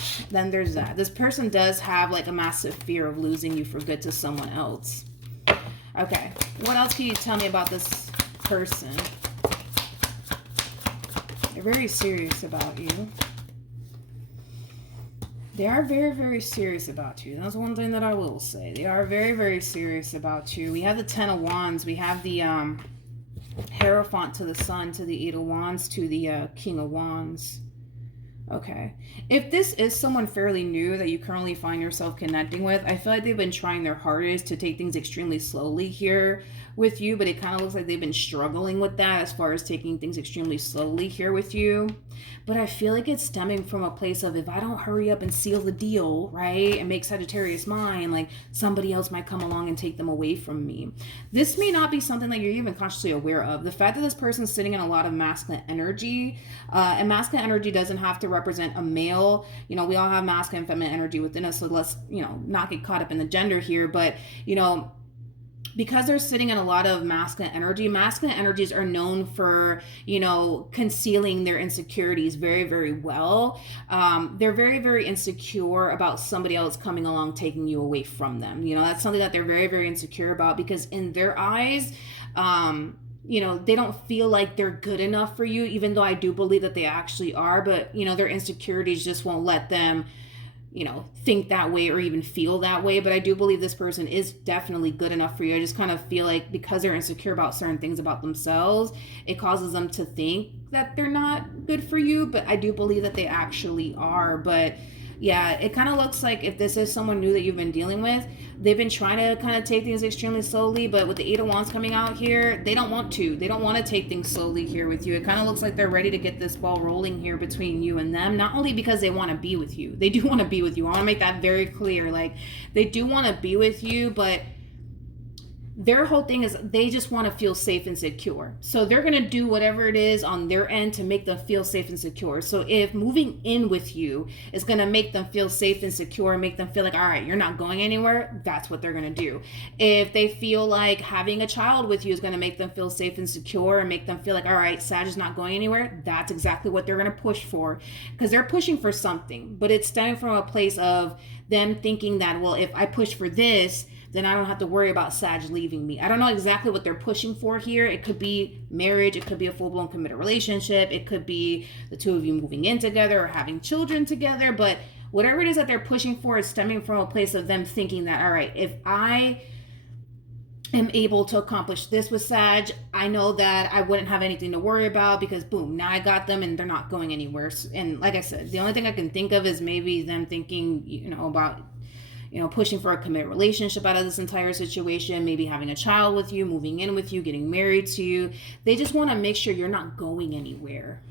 This person does have like a massive fear of losing you for good to someone else. Okay. What else can you tell me about this person? They're very serious about you. They are very, very serious about you. That's one thing that I will say. They are very, very serious about you. We have the Ten of Wands. We have the Hierophant to the Sun, to the Eight of Wands, to the King of Wands. Okay. If this is someone fairly new that you currently find yourself connecting with, I feel like they've been trying their hardest to take things extremely slowly here with you, but it kind of looks like they've been struggling with that as far as taking things extremely slowly here with you. But I feel like it's stemming from a place of, if I don't hurry up and seal the deal, right, and make Sagittarius mine, like somebody else might come along and take them away from me. This may not be something that you're even consciously aware of. The fact that this person's sitting in a lot of masculine energy, and masculine energy doesn't have to represent a male. You know, we all have masculine and feminine energy within us, so let's, you know, not get caught up in the gender here. But, you know, because they're sitting in a lot of masculine energies are known for, you know, concealing their insecurities very, very well. They're very, very insecure about somebody else coming along taking you away from them. You know, that's something that they're very, very insecure about, because in their eyes, you know, they don't feel like they're good enough for you, even though I do believe that they actually are. But, you know, their insecurities just won't let them, you know, think that way or even feel that way. But I do believe this person is definitely good enough for you. I just kind of feel like because they're insecure about certain things about themselves, it causes them to think that they're not good for you. But I do believe that they actually are. But yeah, it kind of looks like if this is someone new that you've been dealing with, they've been trying to kind of take things extremely slowly, but with the Eight of Wands coming out here, they don't want to. They don't want to take things slowly here with you. It kind of looks like they're ready to get this ball rolling here between you and them, not only because they want to be with you. They do want to be with you. I want to make that very clear. Like, they do want to be with you, but their whole thing is they just want to feel safe and secure. So they're going to do whatever it is on their end to make them feel safe and secure. So if moving in with you is going to make them feel safe and secure and make them feel like, all right, you're not going anywhere, that's what they're going to do. If they feel like having a child with you is going to make them feel safe and secure and make them feel like, all right, Sag is not going anywhere, that's exactly what they're going to push for. Because they're pushing for something, but it's stemming from a place of them thinking that, well, if I push for this, then I don't have to worry about Sag leaving me. I don't know exactly what they're pushing for here. It could be marriage. It could be a full-blown committed relationship. It could be the two of you moving in together or having children together. But whatever it is that they're pushing for is stemming from a place of them thinking that, all right, if I am able to accomplish this with Sag, I know that I wouldn't have anything to worry about, because boom, now I got them and they're not going anywhere. And like I said, the only thing I can think of is maybe them thinking, you know, about, you know, pushing for a committed relationship out of this entire situation, maybe having a child with you, moving in with you, getting married to you. They just want to make sure you're not going anywhere.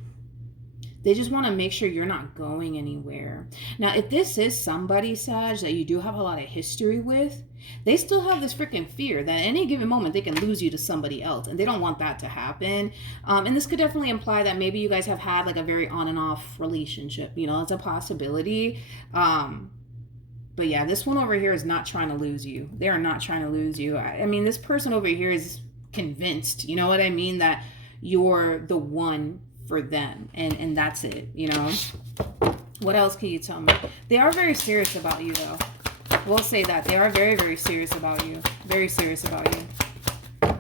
They just want to make sure you're not going anywhere. Now, if this is somebody, Sag, that you do have a lot of history with, they still have this freaking fear that at any given moment they can lose you to somebody else, and they don't want that to happen. And this could definitely imply that maybe you guys have had like a very on and off relationship. You know, it's a possibility. But yeah, this one over here is not trying to lose you. They are not trying to lose you. I mean, this person over here is convinced, you know what I mean, that you're the one for them. And that's it, you know. What else can you tell me? They are very serious about you, though. We'll say that. They are very, very serious about you. Very serious about you.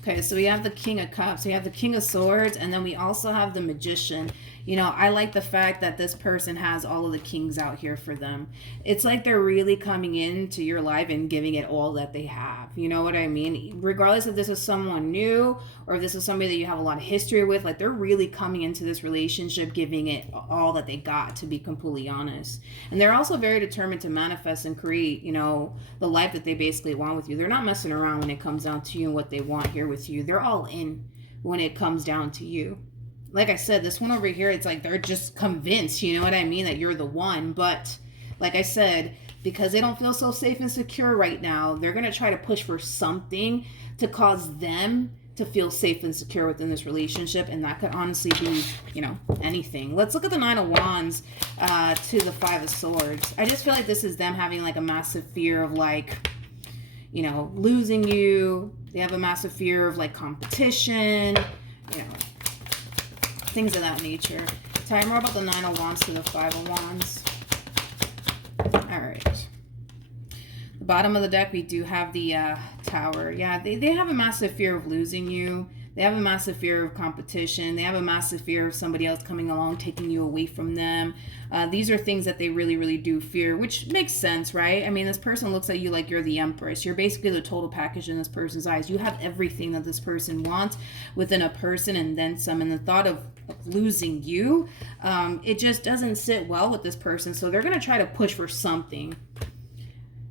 Okay, so we have the King of Cups. We have the King of Swords. And then we also have the Magician. You know, I like the fact that this person has all of the kings out here for them. It's like they're really coming into your life and giving it all that they have. You know what I mean? Regardless if this is someone new or if this is somebody that you have a lot of history with, like they're really coming into this relationship giving it all that they got, to be completely honest. And they're also very determined to manifest and create, you know, the life that they basically want with you. They're not messing around when it comes down to you and what they want here with you. They're all in when it comes down to you. like I said, this one over here, it's like they're just convinced, you know what I mean, that you're the one. But like I said, because they don't feel so safe and secure right now, they're going to try to push for something to cause them to feel safe and secure within this relationship. And that could honestly be, you know, anything. Let's look at the Nine of Wands to the Five of Swords. I just feel like this is them having like a massive fear of like, you know, losing you. They have a massive fear of like competition, you know, things of that nature. Tell me more about the Nine of Wands to the Five of Wands. All right. The bottom of the deck, we do have the Tower. Yeah, they have a massive fear of losing you. They have a massive fear of competition. They have a massive fear of somebody else coming along, taking you away from them. These are things that they really, really do fear, which makes sense, right? I mean, this person looks at you like you're the Empress. You're basically the total package in this person's eyes. You have everything that this person wants within a person and then some. And the thought of losing you, it just doesn't sit well with this person. So they're going to try to push for something.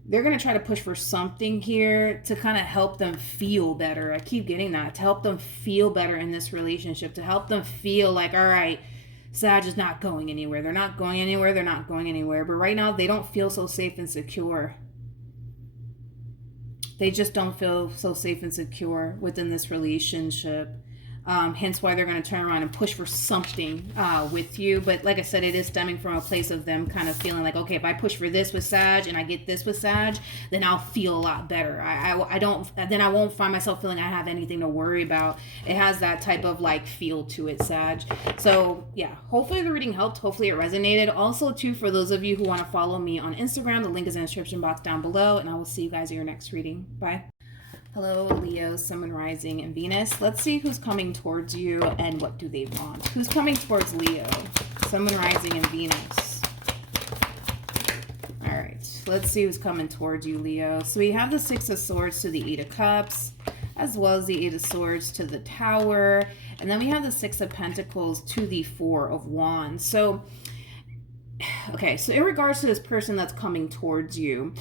They're going to try to push for something here to kind of help them feel better. I keep getting that. To help them feel better in this relationship. To help them feel like, all right, Sag is not going anywhere. They're not going anywhere. They're not going anywhere. But right now, they don't feel so safe and secure. They just don't feel so safe and secure within this relationship. Hence why they're going to turn around and push for something with you. But like I said, it is stemming from a place of them kind of feeling like, okay, if I push for this with Sag and I get this with Sag, then I'll feel a lot better. Then I won't find myself feeling I have anything to worry about. It has that type of like feel to it, Sag. So yeah, hopefully the reading helped. Hopefully it resonated. Also too, for those of you who want to follow me on Instagram, the link is in the description box down below, and I will see you guys in your next reading. Bye. Hello, Leo, Sun, Moon, Rising, and Venus. Let's see who's coming towards you and what do they want. Who's coming towards Leo, Sun, Moon, Rising, and Venus? All right, let's see who's coming towards you, Leo. So we have the Six of Swords to the Eight of Cups, as well as the Eight of Swords to the Tower. And then we have the Six of Pentacles to the Four of Wands. So okay, so in regards to this person that's coming towards you,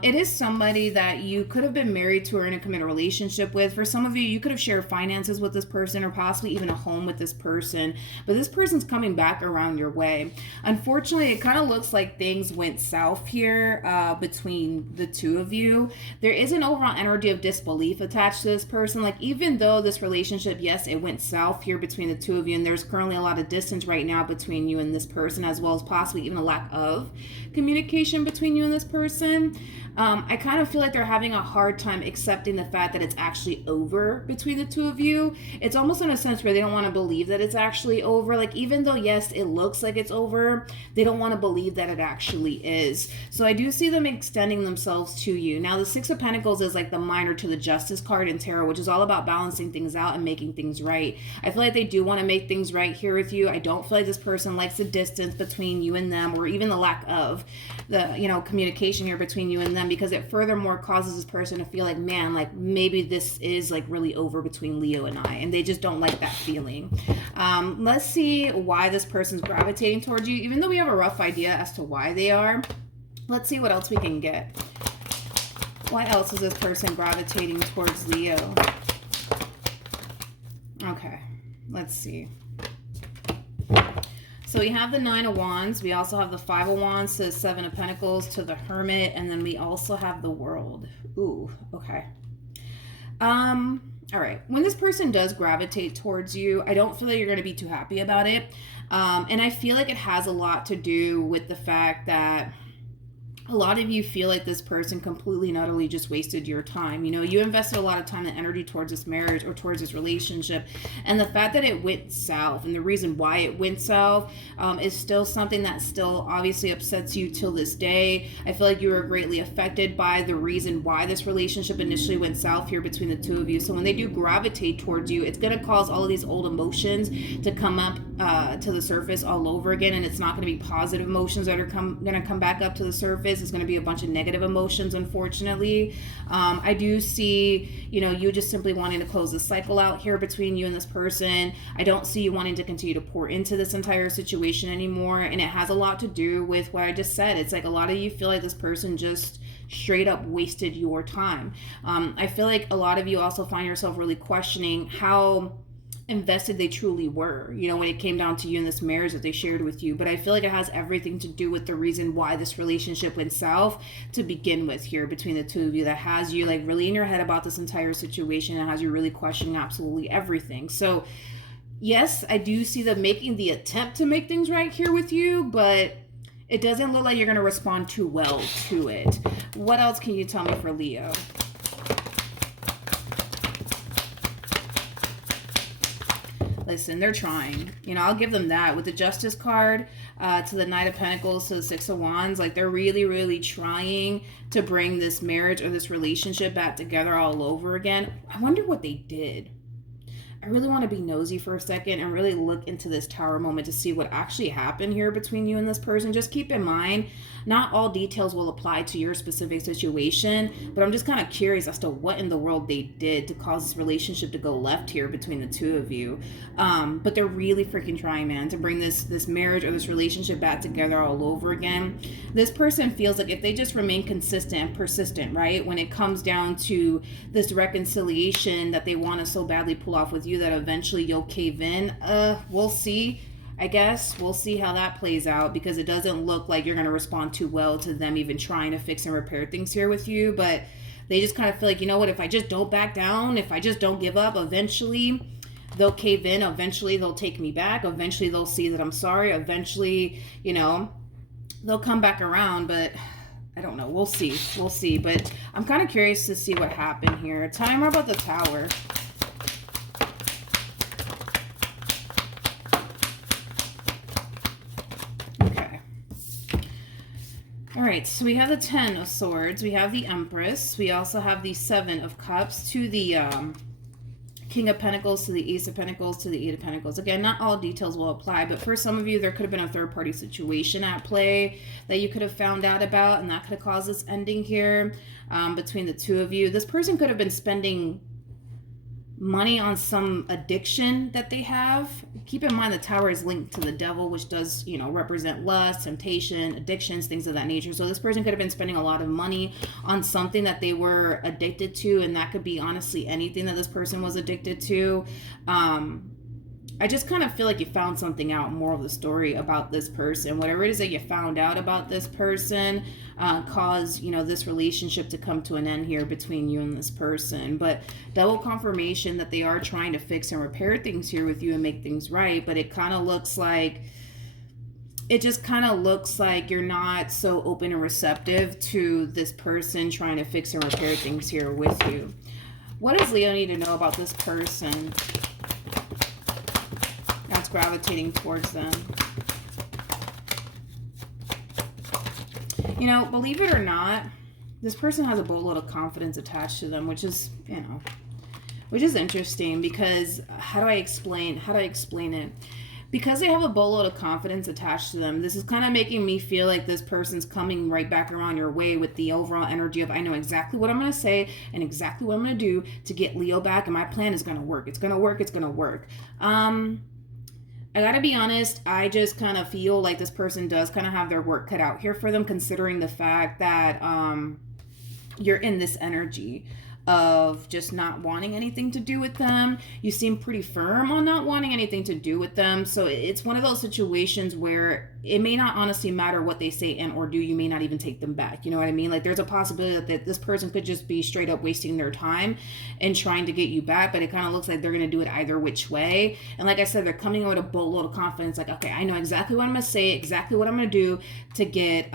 it is somebody that you could have been married to or in a committed relationship with. For some of you, you could have shared finances with this person or possibly even a home with this person, but this person's coming back around your way. Unfortunately, it kind of looks like things went south here between the two of you. There is an overall energy of disbelief attached to this person. Like, even though this relationship, yes, it went south here between the two of you, and there's currently a lot of distance right now between you and this person, as well as possibly even a lack of communication between you and this person. I kind of feel like they're having a hard time accepting the fact that it's actually over between the two of you. It's almost in a sense where they don't want to believe that it's actually over. Like, even though, yes, it looks like it's over, they don't want to believe that it actually is. So I do see them extending themselves to you. Now, the Six of Pentacles is like the minor to the Justice card in tarot, which is all about balancing things out and making things right. I feel like they do want to make things right here with you. I don't feel like this person likes the distance between you and them, or even the lack of the, you know, communication here between you and them, because it furthermore causes this person to feel like, man, like maybe this is like really over between Leo and I, and they just don't like that feeling. Let's see why this person's gravitating towards you. Even though we have a rough idea as to why they are, let's see what else we can get. Why else is this person gravitating towards Leo? Okay, let's see. So we have the Nine of Wands. We also have the Five of Wands to the Seven of Pentacles to the Hermit. And then we also have the World. Ooh, okay. All right. When this person does gravitate towards you, I don't feel like you're going to be too happy about it. And I feel like it has a lot to do with the fact that a lot of you feel like this person completely and utterly just wasted your time. You know, you invested a lot of time and energy towards this marriage or towards this relationship. And the fact that it went south, and the reason why it went south is still something that still obviously upsets you till this day. I feel like you were greatly affected by the reason why this relationship initially went south here between the two of you. So when they do gravitate towards you, it's going to cause all of these old emotions to come up to the surface all over again. And it's not going to be positive emotions that are going to come back up to the surface. It's going to be a bunch of negative emotions, unfortunately. I do see, you know, you just simply wanting to close the cycle out here between you and this person. I don't see you wanting to continue to pour into this entire situation anymore. And it has a lot to do with what I just said. It's like a lot of you feel like this person just straight up wasted your time. I feel like a lot of you also find yourself really questioning how invested they truly were, you know, when it came down to you in this marriage that they shared with you. But I feel like it has everything to do with the reason why this relationship went south to begin with here between the two of you, that has you like really in your head about this entire situation and has you really questioning absolutely everything. So yes, I do see them making the attempt to make things right here with you, but it doesn't look like you're going to respond too well to it. What else can you tell me for Leo? Listen, they're trying. You know, I'll give them that. With the Justice card to the Knight of Pentacles to the Six of Wands, like they're really, really trying to bring this marriage or this relationship back together all over again. I wonder what they did. I really want to be nosy for a second and really look into this Tower moment to see what actually happened here between you and this person. Just keep in mind, not all details will apply to your specific situation, but I'm just kind of curious as to what in the world they did to cause this relationship to go left here between the two of you. But they're really freaking trying, man, to bring this marriage or this relationship back together all over again. This person feels like if they just remain consistent and persistent, right, when it comes down to this reconciliation that they want to so badly pull off with you, that eventually you'll cave in. We'll see. I guess we'll see how that plays out, because it doesn't look like you're going to respond too well to them even trying to fix and repair things here with you. But they just kind of feel like, you know what, if I just don't back down, if I just don't give up, eventually they'll cave in. Eventually they'll take me back. Eventually they'll see that I'm sorry. Eventually, you know, they'll come back around. But I don't know. We'll see. We'll see. But I'm kind of curious to see what happened here. Tell me more about the Tower. All right, so we have the 10 of Swords, we have the Empress, we also have the 7 of Cups to the King of Pentacles, to the Ace of Pentacles, to the 8 of Pentacles. Again, not all details will apply, but for some of you, there could have been a third-party situation at play that you could have found out about, and that could have caused this ending here between the two of you. This person could have been spending money on some addiction that they have. Keep in mind the Tower is linked to the devil, which does, you know, represent lust, temptation, addictions, things of that nature. So this person could have been spending a lot of money on something that they were addicted to, and that could be honestly anything that this person was addicted to. I just kind of feel like you found something out, more of the story about this person. Whatever it is that you found out about this person caused, you know, this relationship to come to an end here between you and this person. But double confirmation that they are trying to fix and repair things here with you and make things right. But it kind of looks like, it just kind of looks like you're not so open and receptive to this person trying to fix and repair things here with you. What does Leo need to know about this person that's gravitating towards them? You know, believe it or not, this person has a boatload of confidence attached to them, which is, you know, which is interesting, because how do I explain it? Because they have a boatload of confidence attached to them, this is kind of making me feel like this person's coming right back around your way with the overall energy of, I know exactly what I'm going to say and exactly what I'm going to do to get Leo back, and my plan is going to work. It's going to work. It's going to work. I gotta be honest, I just kind of feel like this person does kind of have their work cut out here for them, considering the fact that you're in this energy of just not wanting anything to do with them. You seem pretty firm on not wanting anything to do with them. So it's one of those situations where it may not honestly matter what they say and or do. You may not even take them back. You know what I mean? Like, there's a possibility that this person could just be straight up wasting their time and trying to get you back, but it kind of looks like they're going to do it either which way. And like I said, they're coming in with a boatload of confidence. Like, okay, I know exactly what I'm going to say, exactly what I'm going to do to get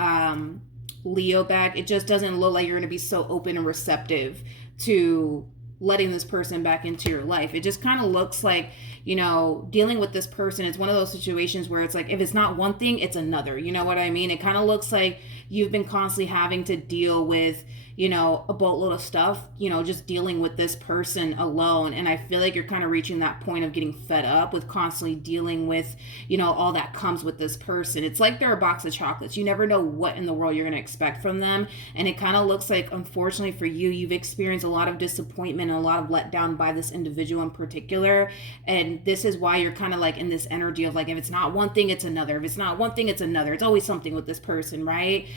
Leo back. It just doesn't look like you're going to be so open and receptive to letting this person back into your life. It just kind of looks like, you know, dealing with this person, it's one of those situations where it's like, if it's not one thing, it's another. You know what I mean? It kind of looks like you've been constantly having to deal with, you know, a boatload of stuff, you know, just dealing with this person alone. And I feel like you're kind of reaching that point of getting fed up with constantly dealing with, you know, all that comes with this person. It's like they're a box of chocolates. You never know what in the world you're going to expect from them. And it kind of looks like, unfortunately for you, you've experienced a lot of disappointment disappointment and a lot of letdown by this individual in particular. And this is why you're kind of like in this energy of like, if it's not one thing, it's another. If it's not one thing, it's another. It's always something with this person, right?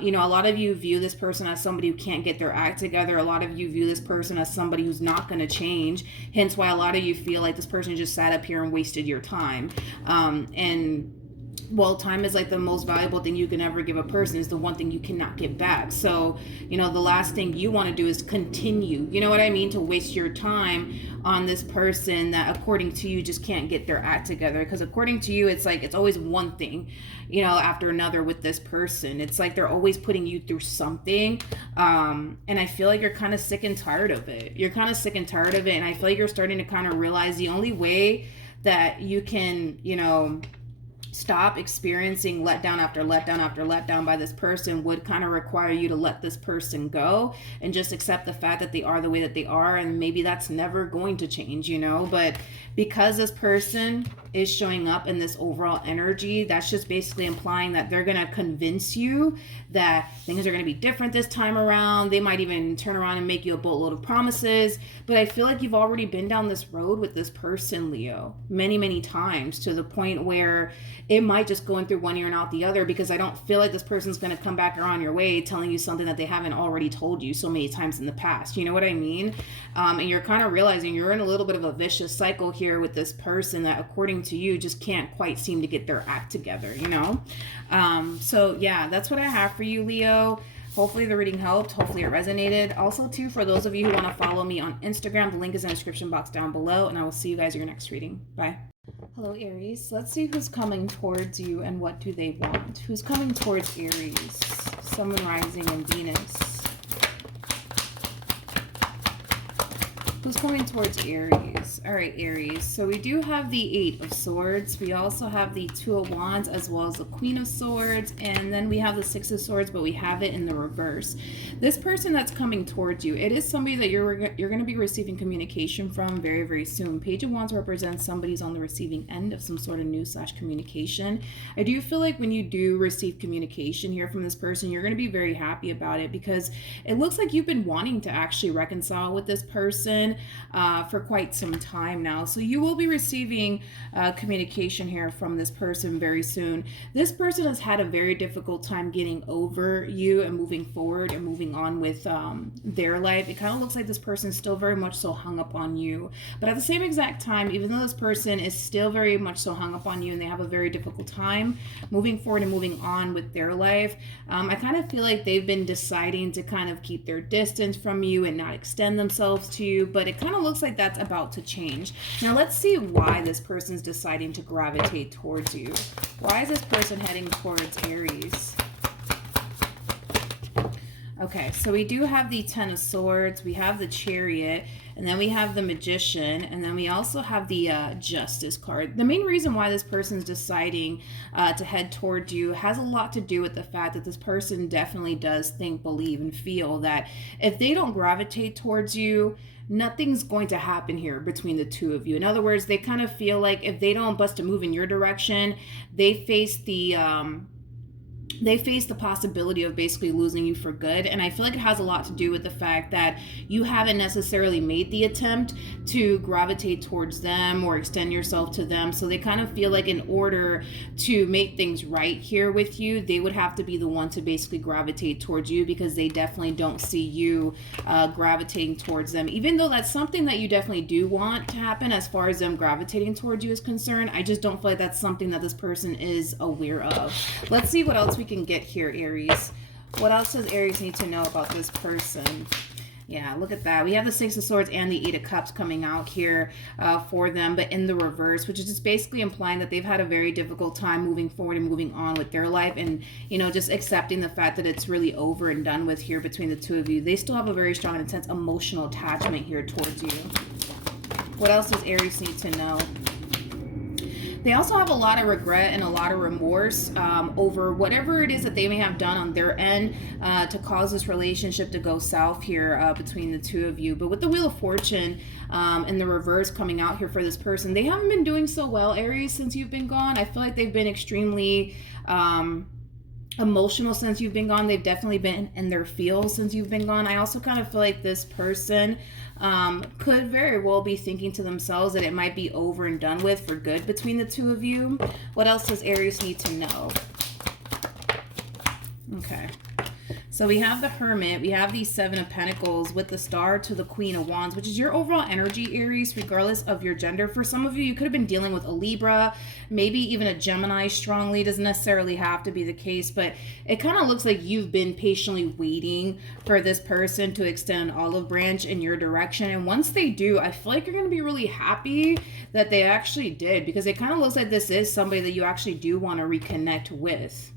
You know, a lot of you view this person as somebody who can't get their act together. A lot of you view this person as somebody who's not going to change. Hence why a lot of you feel like this person just sat up here and wasted your time. And well, time is like the most valuable thing you can ever give a person. Is the one thing you cannot get back. So, you know, the last thing you want to do is continue, you know what I mean, to waste your time on this person that according to you just can't get their act together. Because according to you, it's like it's always one thing, you know, after another with this person. It's like they're always putting you through something. And I feel like you're kind of sick and tired of it. You're kind of sick and tired of it. And I feel like you're starting to kind of realize the only way that you can, you know, stop experiencing letdown after letdown after letdown by this person would kind of require you to let this person go and just accept the fact that they are the way that they are, and maybe that's never going to change, you know. But because this person is showing up in this overall energy, that's just basically implying that they're going to convince you that things are going to be different this time around. They might even turn around and make you a boatload of promises. But I feel like you've already been down this road with this person, Leo, many, many times, to the point where it might just go in through one ear and out the other, because I don't feel like this person's going to come back around your way telling you something that they haven't already told you so many times in the past. You know what I mean? And you're kind of realizing you're in a little bit of a vicious cycle here with this person that, according to you, just can't quite seem to get their act together, you know? So yeah, that's what I have for you, Leo. Hopefully the reading helped. Hopefully it resonated. Also, too, for those of you who want to follow me on Instagram, the link is in the description box down below, and I will see you guys in your next reading. Bye. Hello, Aries. Let's see who's coming towards you and what do they want. Who's coming towards Aries? Sun, rising, and Venus. Who's coming towards Aries? All right, Aries. So we do have the 8 of Swords. We also have the 2 of Wands, as well as the Queen of Swords. And then we have the 6 of Swords, but we have it in the reverse. This person that's coming towards you, it is somebody that you're going to be receiving communication from very, very soon. Page of Wands represents somebody's on the receiving end of some sort of news/communication. I do feel like when you do receive communication here from this person, you're going to be very happy about it, because it looks like you've been wanting to actually reconcile with this person for quite some time now. So you will be receiving communication here from this person very soon. This person has had a very difficult time getting over you and moving forward and moving on with their life. It kind of looks like this person is still very much so hung up on you. But at the same exact time, even though this person is still very much so hung up on you and they have a very difficult time moving forward and moving on with their life, I kind of feel like they've been deciding to kind of keep their distance from you and not extend themselves to you. But it kind of looks like that's about to change. Now let's see why this person's deciding to gravitate towards you. Why is this person heading towards Aries? Okay, so we do have the 10 of Swords, we have the Chariot, and then we have the Magician, and then we also have the Justice card. The main reason why this person's deciding to head towards you has a lot to do with the fact that this person definitely does think, believe, and feel that if they don't gravitate towards you, nothing's going to happen here between the two of you. In other words, they kind of feel like if they don't bust a move in your direction, they face the possibility of basically losing you for good. And I feel like it has a lot to do with the fact that you haven't necessarily made the attempt to gravitate towards them or extend yourself to them. So they kind of feel like in order to make things right here with you, they would have to be the one to basically gravitate towards you, because they definitely don't see you gravitating towards them. Even though that's something that you definitely do want to happen as far as them gravitating towards you is concerned, I just don't feel like that's something that this person is aware of. Let's see what else we can get here, Aries. What else does Aries need to know about this person? Yeah, look at that. We have the 6 of Swords and the 8 of Cups coming out here for them, but in the reverse, which is just basically implying that they've had a very difficult time moving forward and moving on with their life, and, you know, just accepting the fact that it's really over and done with here between the two of you. They still have a very strong and intense emotional attachment here towards you. What else does Aries need to know? They also have a lot of regret and a lot of remorse over whatever it is that they may have done on their end to cause this relationship to go south here between the two of you. But with the Wheel of Fortune in the reverse coming out here for this person, they haven't been doing so well, Aries, since you've been gone. I feel like they've been extremely emotional since you've been gone. They've definitely been in their feels since you've been gone. I also kind of feel like this person could very well be thinking to themselves that it might be over and done with for good between the two of you. What else does Aries need to know? Okay. So we have the Hermit, we have the Seven of Pentacles with the Star to the Queen of Wands, which is your overall energy, Aries, regardless of your gender. For some of you, you could have been dealing with a Libra, maybe even a Gemini strongly. Doesn't necessarily have to be the case, but it kind of looks like you've been patiently waiting for this person to extend an olive branch in your direction. And once they do, I feel like you're going to be really happy that they actually did, because it kind of looks like this is somebody that you actually do want to reconnect with.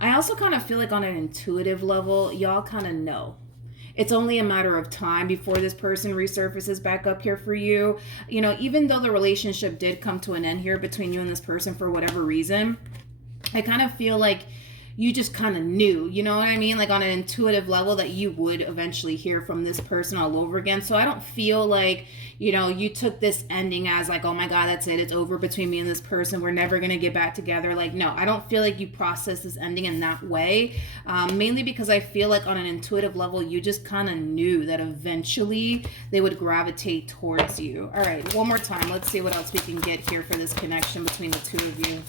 I also kind of feel like on an intuitive level, y'all kind of know. It's only a matter of time before this person resurfaces back up here for you. You know, even though the relationship did come to an end here between you and this person for whatever reason, I kind of feel like you just kind of knew, you know what I mean? Like on an intuitive level that you would eventually hear from this person all over again. So I don't feel like, you know, you took this ending as like, oh my God, that's it. It's over between me and this person. We're never going to get back together. Like, no, I don't feel like you processed this ending in that way. Mainly because I feel like on an intuitive level, you just kind of knew that eventually they would gravitate towards you. All right, one more time. Let's see what else we can get here for this connection between the two of you.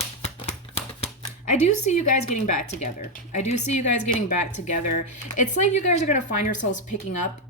I do see you guys getting back together. I do see you guys getting back together. It's like you guys are going to find yourselves picking up.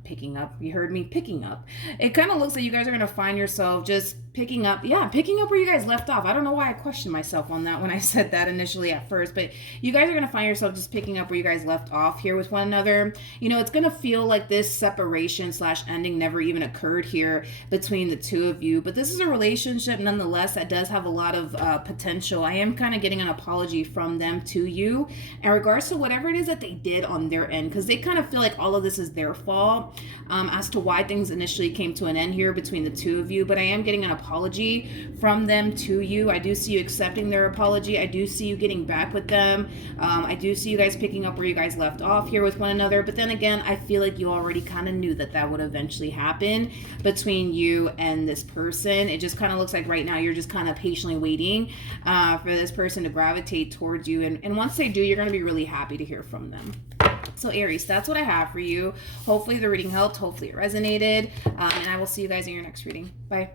You heard me, picking up. It kind of looks like you guys are going to find yourself just picking up. Yeah, picking up where you guys left off. I don't know why I questioned myself on that when I said that initially at first, but you guys are going to find yourself just picking up where you guys left off here with one another. You know, it's going to feel like this separation / ending never even occurred here between the two of you, but this is a relationship nonetheless that does have a lot of potential. I am kind of getting an apology from them to you in regards to whatever it is that they did on their end, because they kind of feel like all of this is their fault as to why things initially came to an end here between the two of you. But I am getting an apology from them to you. I do see you accepting their apology. I do see you getting back with them. I do see you guys picking up where you guys left off here with one another. But then again, I feel like you already kind of knew that that would eventually happen between you and this person. It just kind of looks like right now you're just kind of patiently waiting for this person to gravitate towards you. And once they do, you're going to be really happy to hear from them. So Aries, that's what I have for you. Hopefully the reading helped. Hopefully it resonated. And I will see you guys in your next reading. Bye.